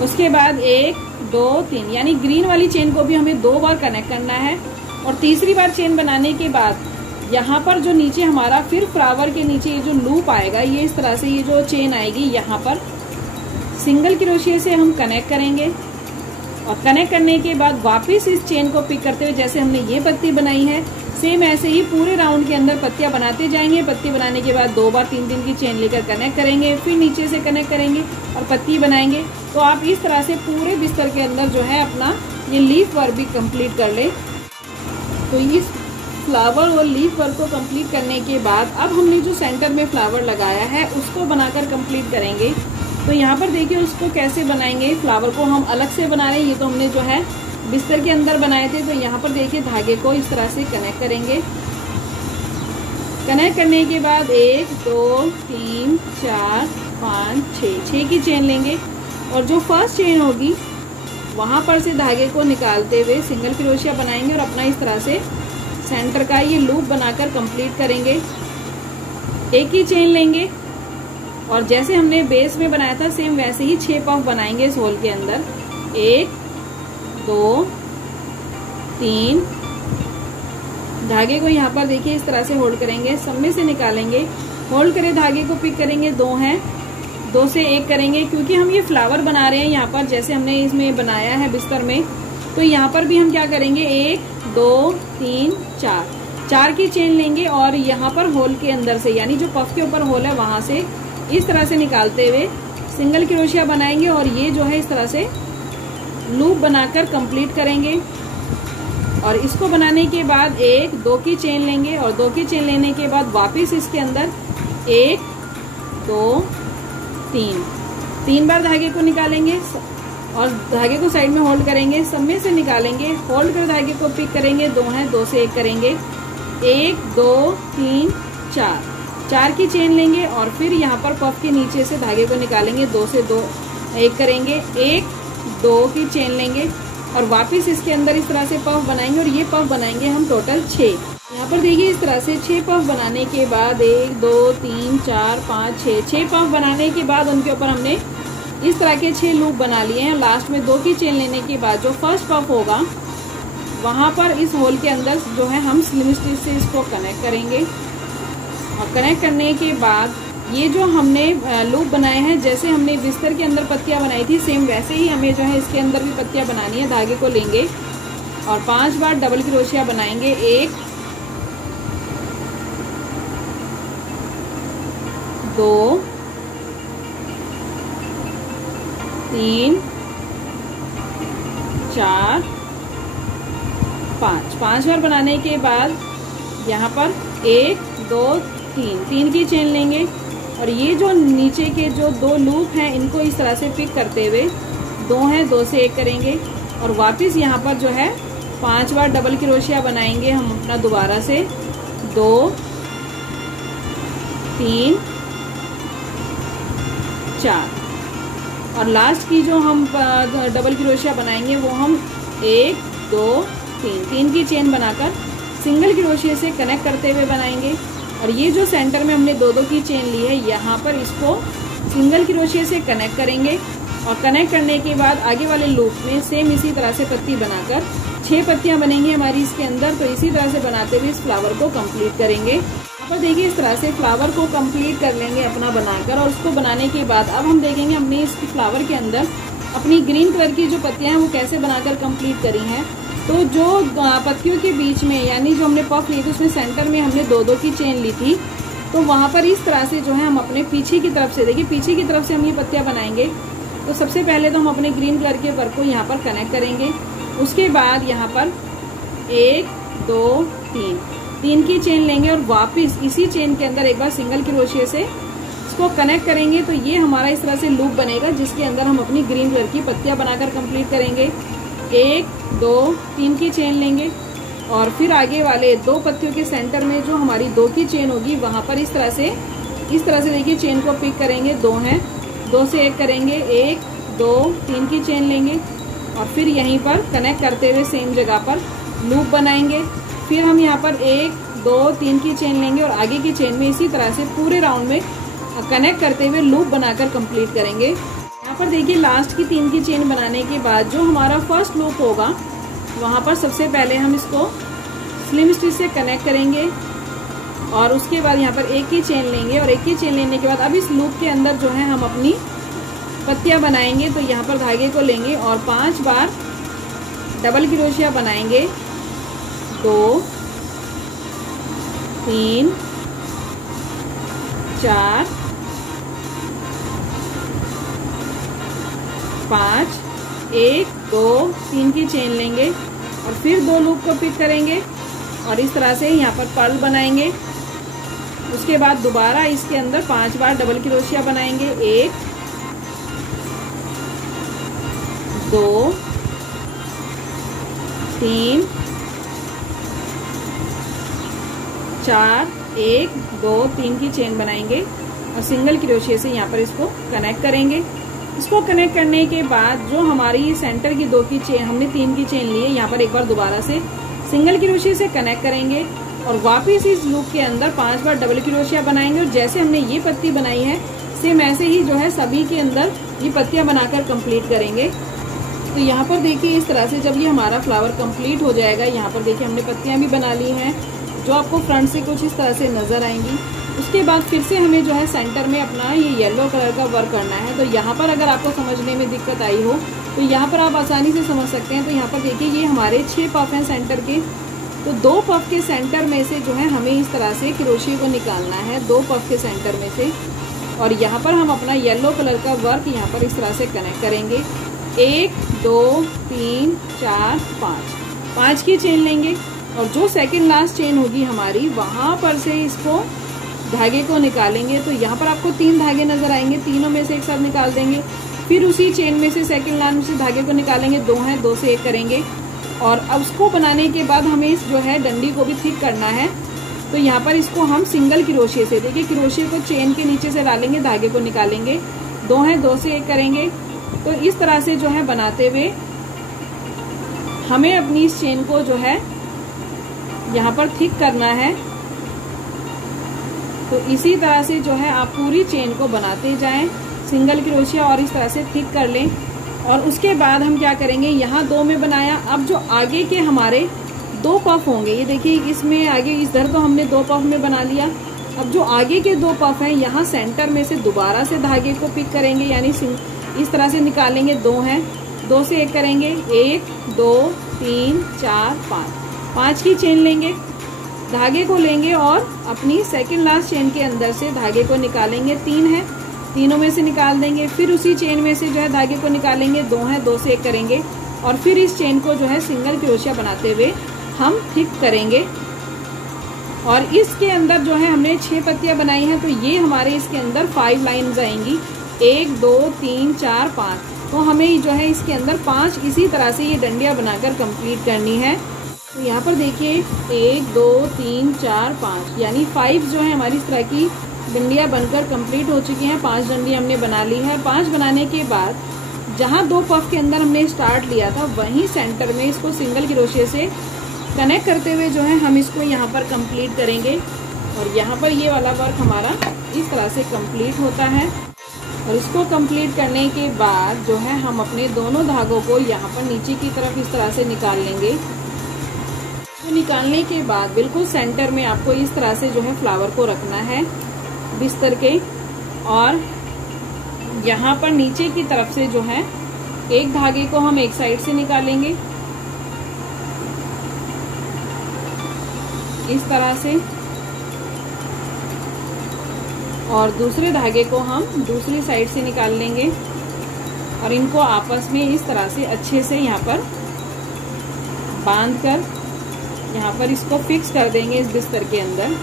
उसके बाद 1 2 3, यानी ग्रीन वाली चेन को भी हमें 2 बार कनेक्ट करना है। और तीसरी बार चेन बनाने के बाद यहाँ पर जो नीचे हमारा फिर फ्लावर के नीचे ये जो लूप आएगा, ये इस तरह से ये जो चेन आएगी, यहाँ पर सिंगल क्रोशिया से हम कनेक्ट करेंगे। और कनेक्ट करने के बाद वापस इस चेन को पिक करते हुए जैसे हमने ये पत्ती बनाई है, सेम ऐसे ही पूरे राउंड के अंदर पत्तियां बनाते जाएंगे। पत्ती बनाने के बाद 2 बार 3 की चेन लेकर कनेक्ट करेंगे, फिर नीचे से कनेक्ट करेंगे और पत्ती बनाएंगे। तो आप इस तरह से पूरे बिस्तर के अंदर जो है अपना ये लीफ वर्क भी कंप्लीट कर ले। तो इस फ्लावर और लीफ वर्क को कंप्लीट करने के बाद अब हमने जो सेंटर में फ्लावर लगाया है उसको बनाकर कंप्लीट करेंगे। तो यहाँ पर देखिए उसको कैसे बनाएंगे, फ्लावर को हम अलग से बना रहे हैं, ये तो हमने जो है बिस्तर के अंदर बनाए थे। तो यहाँ पर देखिए धागे को इस तरह से कनेक्ट करेंगे। कनेक्ट करने के बाद 1 2 3 4 5 6 की चेन लेंगे, और जो फर्स्ट चेन होगी वहां पर से धागे को निकालते हुए सिंगल क्रोशिया बनाएंगे और अपना इस तरह से सेंटर का ये लूप बनाकर कंप्लीट करेंगे। 1 की चेन लेंगे और जैसे हमने बेस में बनाया था सेम वैसे ही 6 पफ बनाएंगे इस होल के अंदर। 1 2 3, धागे को यहाँ पर देखिए इस तरह से होल्ड करेंगे, सब में से निकालेंगे, होल्ड करे धागे को पिक करेंगे, 2 हैं, 2 से 1 करेंगे। क्योंकि हम ये फ्लावर बना रहे हैं यहाँ पर, जैसे हमने इसमें बनाया है बिस्तर में, तो यहाँ पर भी हम क्या करेंगे, 1 2 3 4 की चेन लेंगे और यहाँ पर होल के अंदर से, यानी जो पफ के ऊपर होल है वहां से इस तरह से निकालते हुए सिंगल क्रोशिया बनाएंगे और ये जो है इस तरह से लूप बनाकर कंप्लीट करेंगे। और इसको बनाने के बाद 1 2 की चेन लेंगे और 2 की चेन लेने के बाद वापस इसके अंदर 1 2 3 बार धागे को निकालेंगे और धागे को साइड में होल्ड करेंगे, सब में से निकालेंगे, होल्ड कर धागे को पिक करेंगे, 2 हैं, 2 से 1 करेंगे, 1 2 3 4 की चेन लेंगे और फिर यहाँ पर पफ के नीचे से धागे को निकालेंगे, 2 से 1 करेंगे, 1 2 की चेन लेंगे और वापस इसके अंदर इस तरह से पफ बनाएंगे। और ये पफ बनाएंगे हम टोटल 6। यहाँ पर देखिए इस तरह से 6 पफ बनाने के बाद 1 2 3 4 5 6 पफ बनाने के बाद उनके ऊपर हमने इस तरह के 6 लूप बना लिए हैं। लास्ट में 2 की चेन लेने के बाद जो फर्स्ट पफ होगा वहाँ पर इस होल के अंदर जो है हम स्लिम स्टिच से इसको कनेक्ट करेंगे। और कनेक्ट करने के बाद ये जो हमने लूप बनाए हैं, जैसे हमने बिस्तर के अंदर पत्तियां बनाई थी सेम वैसे ही हमें जो है इसके अंदर भी पत्तियां बनानी है। धागे को लेंगे और 5 बार डबल क्रोशिया बनाएंगे, 1 2 3 4 5 बार बनाने के बाद यहाँ पर 1 2 3 की चेन लेंगे और ये जो नीचे के जो 2 लूप हैं इनको इस तरह से पिक करते हुए 2 हैं, 2 से 1 करेंगे और वापस यहाँ पर जो है 5 बार डबल क्रोशिया बनाएंगे हम अपना दोबारा से, 2 3 4, और लास्ट की जो हम डबल क्रोशिया बनाएंगे वो हम 1 2 3 की चेन बनाकर सिंगल क्रोशिया से कनेक्ट करते हुए बनाएंगे। और ये जो सेंटर में हमने 2 की चेन ली है, यहाँ पर इसको सिंगल क्रोशिया से कनेक्ट करेंगे और कनेक्ट करने के बाद आगे वाले लूप में सेम इसी तरह से पत्ती बनाकर 6 पत्तियां बनेंगी हमारी इसके अंदर। तो इसी तरह से बनाते हुए इस फ्लावर को कंप्लीट करेंगे। यहाँ पर देखिए इस तरह से फ्लावर को कंप्लीट कर लेंगे अपना बनाकर, और उसको बनाने के बाद अब हम देखेंगे हमने इस फ्लावर के अंदर अपनी ग्रीन कलर की जो पत्तियां हैं वो कैसे बनाकर कंप्लीट करी हैं। तो जो पत्तियों के बीच में यानी जो हमने पफ ली थी उसमें सेंटर में हमने 2 की चेन ली थी, तो वहाँ पर इस तरह से जो है हम अपने पीछे की तरफ से, देखिए पीछे की तरफ से हम ये पत्तियां बनाएंगे। तो सबसे पहले तो हम अपने ग्रीन कलर के वर्क को यहाँ पर कनेक्ट करेंगे। उसके बाद यहाँ पर 1 2 3 की चेन लेंगे और वापस इसी चेन के अंदर एक बार सिंगल क्रोशिया से इसको कनेक्ट करेंगे। तो ये हमारा इस तरह से लूप बनेगा जिसके अंदर हम अपनी ग्रीन कलर की पत्तियां बनाकर कंप्लीट करेंगे। 1 2 3 की चेन लेंगे और फिर आगे वाले 2 पत्तियों के सेंटर में जो हमारी 2 की चेन होगी वहां पर इस तरह से देखिए चेन को पिक करेंगे। 2 हैं, 2 से 1 करेंगे, 1 2 3 की चेन लेंगे और फिर यहीं पर कनेक्ट करते हुए सेम जगह पर लूप बनाएंगे। फिर हम यहाँ पर 1 2 3 की चेन लेंगे और आगे की चेन में इसी तरह से पूरे राउंड में कनेक्ट करते हुए लूप बनाकर कंप्लीट करेंगे। यहाँ पर देखिए लास्ट की 3 की चेन बनाने के बाद जो हमारा फर्स्ट लूप होगा वहाँ पर सबसे पहले हम इसको स्लिम स्टिच से कनेक्ट करेंगे और उसके बाद यहाँ पर 1 की चेन लेंगे और 1 की चेन लेने के बाद अब इस लूप के अंदर जो है हम अपनी पत्तियां बनाएंगे। तो यहाँ पर धागे को लेंगे और 5 बार डबल क्रोशिया बनाएंगे। 2 3 4 5 1 2 3 की चेन लेंगे और फिर 2 लूप को पिक करेंगे और इस तरह से यहाँ पर पर्ल बनाएंगे। उसके बाद दोबारा इसके अंदर 5 बार डबल क्रोशिया बनाएंगे। 1 2 3 4 1 2 3 की चेन बनाएंगे और सिंगल क्रोशिया से यहाँ पर इसको कनेक्ट करेंगे। इसको कनेक्ट करने के बाद जो हमारी सेंटर की 2 की चेन हमने 3 की चेन ली है यहाँ पर एक बार दोबारा से सिंगल क्रोशिया से कनेक्ट करेंगे और वापस इस लूप के अंदर 5 बार डबल क्रोशिया बनाएंगे। और जैसे हमने ये पत्ती बनाई है सेम ऐसे ही जो है सभी के अंदर ये पत्तियां बनाकर कंप्लीट करेंगे। तो यहाँ पर देखिए इस तरह से जब ये हमारा फ्लावर कंप्लीट हो जाएगा, यहाँ पर देखिए हमने पत्तियां भी बना ली हैं जो आपको फ्रंट से कुछ इस तरह से नजर आएंगी। उसके बाद फिर से हमें जो है सेंटर में अपना ये येलो कलर का वर्क करना है। तो यहाँ पर अगर आपको समझने में दिक्कत आई हो तो यहाँ पर आप आसानी से समझ सकते हैं। तो यहाँ पर देखिए ये हमारे 6 पफ हैं सेंटर के, तो 2 पफ के सेंटर में से जो है हमें इस तरह से क्रोशिया को निकालना है 2 पफ के सेंटर में से। और यहाँ पर हम अपना येलो कलर का वर्क यहाँ पर इस तरह से कनेक्ट करेंगे। 1 2 3 4 5 की चेन लेंगे और जो सेकंड लास्ट चेन होगी हमारी वहाँ पर से इसको धागे को निकालेंगे। तो यहाँ पर आपको 3 धागे नजर आएंगे, तीनों में से एक साथ निकाल देंगे। फिर उसी चेन में से सेकंड लाइन से धागे को निकालेंगे। 2 हैं, 2 से 1 करेंगे और अब उसको बनाने के बाद हमें इस जो है डंडी को भी थिक करना है। तो यहाँ पर इसको हम सिंगल क्रोशिया से, देखिए क्रोशिया को चेन के नीचे से डालेंगे, धागे को निकालेंगे। 2 हैं, 2 से 1 करेंगे। तो इस तरह से जो है बनाते हुए हमें अपनी इस चेन को जो है यहाँ पर थिक करना है। तो इसी तरह से जो है आप पूरी चेन को बनाते जाएं सिंगल क्रोशिया और इस तरह से थिक कर लें। और उसके बाद हम क्या करेंगे, यहाँ 2 में बनाया, अब जो आगे के हमारे 2 पफ होंगे, ये देखिए इसमें आगे इधर तो हमने 2 पफ में बना लिया। अब जो आगे के 2 पफ हैं यहाँ सेंटर में से दोबारा से धागे को पिक करेंगे, यानी इस तरह से निकालेंगे। 2 हैं, 2 से 1 करेंगे। 1 2 3 4 5 की चेन लेंगे, धागे को लेंगे और अपनी सेकंड लास्ट चेन के अंदर से धागे को निकालेंगे। 3 है, तीनों में से निकाल देंगे। फिर उसी चेन में से जो है धागे को निकालेंगे। 2 हैं, 2 से 1 करेंगे और फिर इस चेन को जो है सिंगल क्रोशिया बनाते हुए हम थिक करेंगे। और इसके अंदर जो है हमने 6 पत्तियां बनाई हैं, तो ये हमारे इसके अंदर 5 लाइन्स आएंगी। 1 2 3 4 5 तो हमें जो है इसके अंदर 5 इसी तरह से ये डंडियाँ बनाकर कंप्लीट करनी है। तो यहाँ पर देखिए 1 2 3 4 5 यानी 5 जो है हमारी इस तरह की डंडियाँ बनकर कंप्लीट हो चुकी हैं। 5 डंडियाँ हमने बना ली है। 5 बनाने के बाद जहाँ 2 पफ के अंदर हमने स्टार्ट लिया था वहीं सेंटर में इसको सिंगल क्रोशिया से कनेक्ट करते हुए जो है हम इसको यहाँ पर कंप्लीट करेंगे। और यहाँ पर ये वाला वर्क हमारा इस तरह से कंप्लीट होता है। और इसको कंप्लीट करने के बाद जो है हम अपने दोनों धागों को यहाँ पर नीचे की तरफ इस तरह से निकाल लेंगे। तो निकालने के बाद बिल्कुल सेंटर में आपको इस तरह से जो है फ्लावर को रखना है बिस्तर के। और यहाँ पर नीचे की तरफ से जो है एक धागे को हम एक साइड से निकालेंगे इस तरह से, और दूसरे धागे को हम दूसरी साइड से निकाल लेंगे और इनको आपस में इस तरह से अच्छे से यहाँ पर बांधकर यहाँ पर इसको फिक्स कर देंगे इस बिस्तर के अंदर।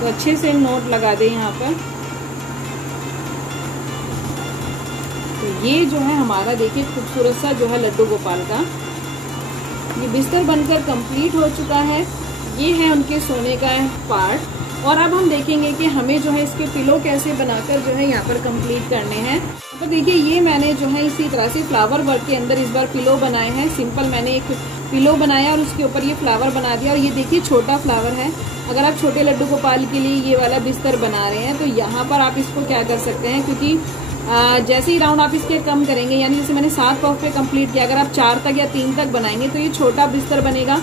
तो अच्छे से नोट लगा दें यहाँ पर। तो ये जो है हमारा देखिए खूबसूरत सा जो है लड्डू गोपाल का ये बिस्तर बनकर कंप्लीट हो चुका है। ये है उनके सोने का पार्ट। और अब हम देखेंगे कि हमें जो है इसके पिलो कैसे बनाकर जो है यहाँ पर कंप्लीट करने हैं। तो देखिए ये मैंने जो है इसी तरह से फ्लावर वर्क के अंदर इस बार पिलो बनाए हैं। सिंपल मैंने एक पिलो बनाया और उसके ऊपर ये फ्लावर बना दिया। और ये देखिए छोटा फ्लावर है। अगर आप छोटे लड्डू गोपाल के लिए ये वाला बिस्तर बना रहे हैं तो यहाँ पर आप इसको क्या कर सकते हैं, क्योंकि जैसे ही राउंड आप इसके कम करेंगे, यानी जैसे मैंने 7 पफ पे कंप्लीट किया, अगर आप 4 तक या 3 तक बनाएंगे तो ये छोटा बिस्तर बनेगा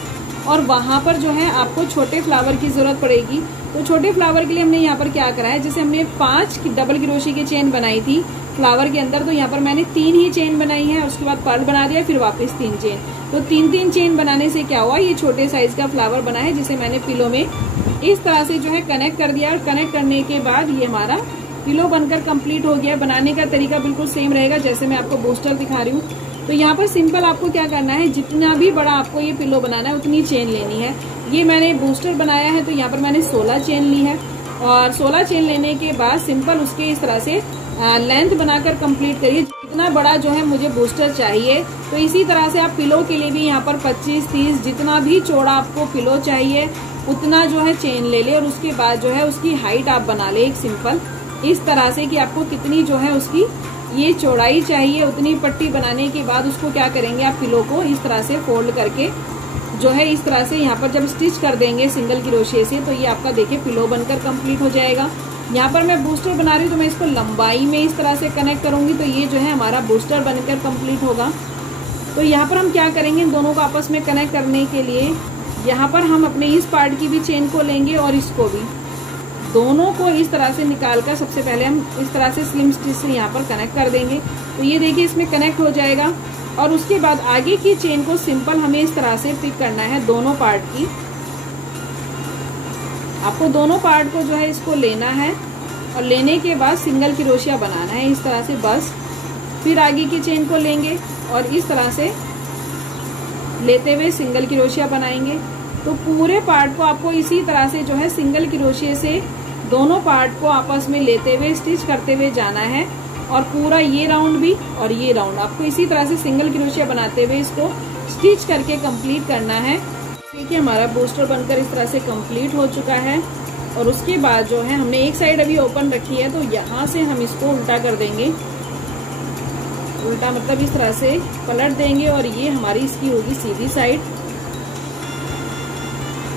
और वहाँ पर जो है आपको छोटे फ्लावर की जरूरत पड़ेगी। तो छोटे फ्लावर के लिए हमने यहाँ पर क्या करा है, जैसे हमने 5 डबल क्रोशे की चेन बनाई थी फ्लावर के अंदर, तो यहाँ पर मैंने 3 ही चेन बनाई है। उसके बाद पर्ल बना दिया, फिर वापस 3 चेन। तो 3-3 चेन बनाने से क्या हुआ, ये छोटे साइज का फ्लावर बना है जिसे मैंने पिलो में इस तरह से जो है कनेक्ट कर दिया। और कनेक्ट करने के बाद ये हमारा पिलो बनकर कंप्लीट हो गया। बनाने का तरीका बिल्कुल सेम रहेगा जैसे मैं आपको बूस्टर दिखा रही हूँ। तो यहाँ पर सिंपल आपको क्या करना है, जितना भी बड़ा आपको ये पिलो बनाना है उतनी चेन लेनी है। ये मैंने बूस्टर बनाया है तो यहाँ पर मैंने 16 चेन ली है। और 16 चेन लेने के बाद सिंपल उसके इस तरह से लेंथ बनाकर कंप्लीट करिए। जितना बड़ा जो है मुझे बूस्टर चाहिए, तो इसी तरह से आप पिलो के लिए भी यहाँ पर 25-30 जितना भी चौड़ा आपको पिलो चाहिए उतना जो है चेन ले ले। और उसके बाद जो है उसकी हाइट आप बना ले एक सिंपल इस तरह से कि आपको कितनी जो है उसकी ये चौड़ाई चाहिए, उतनी पट्टी बनाने के बाद उसको क्या करेंगे, आप पिलो को इस तरह से फोल्ड करके जो है इस तरह से यहाँ पर जब स्टिच कर देंगे सिंगल क्रोशे से, तो ये आपका देखिए पिलो बनकर कंप्लीट हो जाएगा। यहाँ पर मैं बूस्टर बना रही हूँ तो मैं इसको लंबाई में इस तरह से कनेक्ट करूंगी, तो ये जो है हमारा बूस्टर बनकर कंप्लीट होगा। तो यहाँ पर हम क्या करेंगे, इन दोनों को आपस में कनेक्ट करने के लिए यहाँ पर हम अपने इस पार्ट की भी चेन को लेंगे और इसको भी, दोनों को इस तरह से निकाल कर सबसे पहले हम इस तरह से स्लिम स्टिच से यहाँ पर कनेक्ट कर देंगे। तो ये देखिए इसमें कनेक्ट हो जाएगा। और उसके बाद आगे की चेन को सिंपल हमें इस तरह से पिक करना है दोनों पार्ट की। आपको दोनों पार्ट को जो है इसको लेना है और लेने के बाद सिंगल क्रोशिया बनाना है इस तरह से बस। फिर आगे की चेन को लेंगे और इस तरह से लेते हुए सिंगल क्रोशिया बनाएंगे। तो पूरे पार्ट को आपको इसी तरह से जो है सिंगल क्रोशिया से दोनों पार्ट को आपस में लेते हुए स्टिच करते हुए जाना है। और पूरा ये राउंड भी और ये राउंड आपको इसी तरह से सिंगल क्रोशिया बनाते हुए इसको स्टिच करके कंप्लीट करना है। देखिए हमारा बूस्टर बनकर इस तरह से कंप्लीट हो चुका है। और उसके बाद जो है हमने एक साइड अभी ओपन रखी है, तो यहाँ से हम इसको उल्टा कर देंगे। उल्टा मतलब इस तरह से पलट देंगे और ये हमारी इसकी होगी सीधी साइड।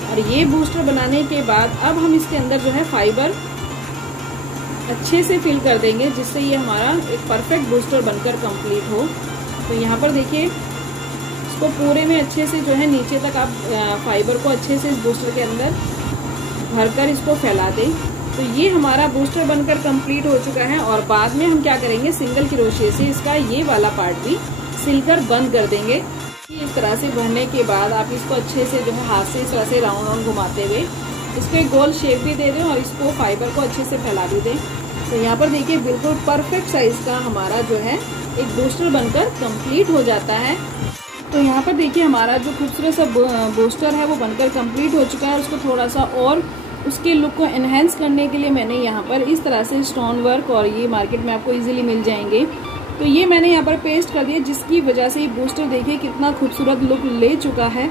और ये बूस्टर बनाने के बाद अब हम इसके अंदर जो है फाइबर अच्छे से फिल कर देंगे, जिससे ये हमारा एक परफेक्ट बूस्टर बनकर कंप्लीट हो। तो यहाँ पर देखिए इसको पूरे में अच्छे से जो है नीचे तक आप फाइबर को अच्छे से इस बूस्टर के अंदर भरकर इसको फैला दें। तो ये हमारा बूस्टर बनकर कंप्लीट हो चुका है। और बाद में हम क्या करेंगे, सिंगल क्रोशिया से इसका ये वाला पार्ट भी सिलकर बंद कर देंगे। इस तरह से भरने के बाद आप इसको अच्छे से जो है हाथ से इस तरह से राउंड राउंड घुमाते हुए इसको एक गोल शेप भी दे दें और इसको फाइबर को अच्छे से फैला भी दें। तो यहाँ पर देखिए बिल्कुल परफेक्ट साइज का हमारा जो है एक बूस्टर बनकर कंप्लीट हो जाता है। तो यहाँ पर देखिए हमारा जो खूबसूरत सा बूस्टर है वो बनकर कंप्लीट हो चुका है। उसको थोड़ा सा और उसके लुक को एनहेंस करने के लिए मैंने यहाँ पर इस तरह से स्टोन वर्क, और ये मार्केट में आपको इजीली मिल जाएंगे, तो ये मैंने यहाँ पर पेस्ट कर दिया, जिसकी वजह से ये बूस्टर देखिए कितना खूबसूरत लुक ले चुका है।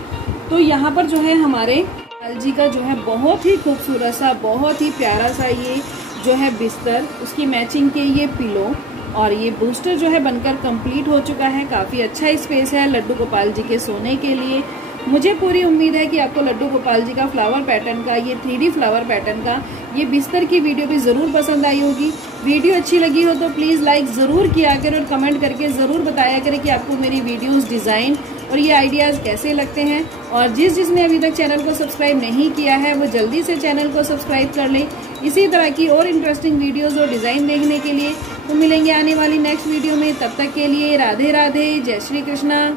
तो यहाँ पर जो है हमारे गोपाल जी का जो है बहुत ही खूबसूरत सा, बहुत ही प्यारा सा ये जो है बिस्तर, उसकी मैचिंग के ये पिलो और ये बूस्टर जो है बनकर कंप्लीट हो चुका है। काफ़ी अच्छा स्पेस है लड्डू गोपाल जी के सोने के लिए। मुझे पूरी उम्मीद है कि आपको लड्डू गोपाल जी का फ्लावर पैटर्न का, ये 3D फ्लावर पैटर्न का ये बिस्तर की वीडियो भी ज़रूर पसंद आई होगी। वीडियो अच्छी लगी हो तो प्लीज़ लाइक ज़रूर किया करें और कमेंट करके ज़रूर बताया करें कि आपको मेरी वीडियोस, डिज़ाइन और ये आइडियाज़ कैसे लगते हैं। और जिसने अभी तक चैनल को सब्सक्राइब नहीं किया है वो जल्दी से चैनल को सब्सक्राइब कर ले, इसी तरह की और इंटरेस्टिंग वीडियोज़ और डिज़ाइन देखने के लिए। तो मिलेंगे आने वाली नेक्स्ट वीडियो में, तब तक के लिए राधे राधे, जय श्री कृष्णा।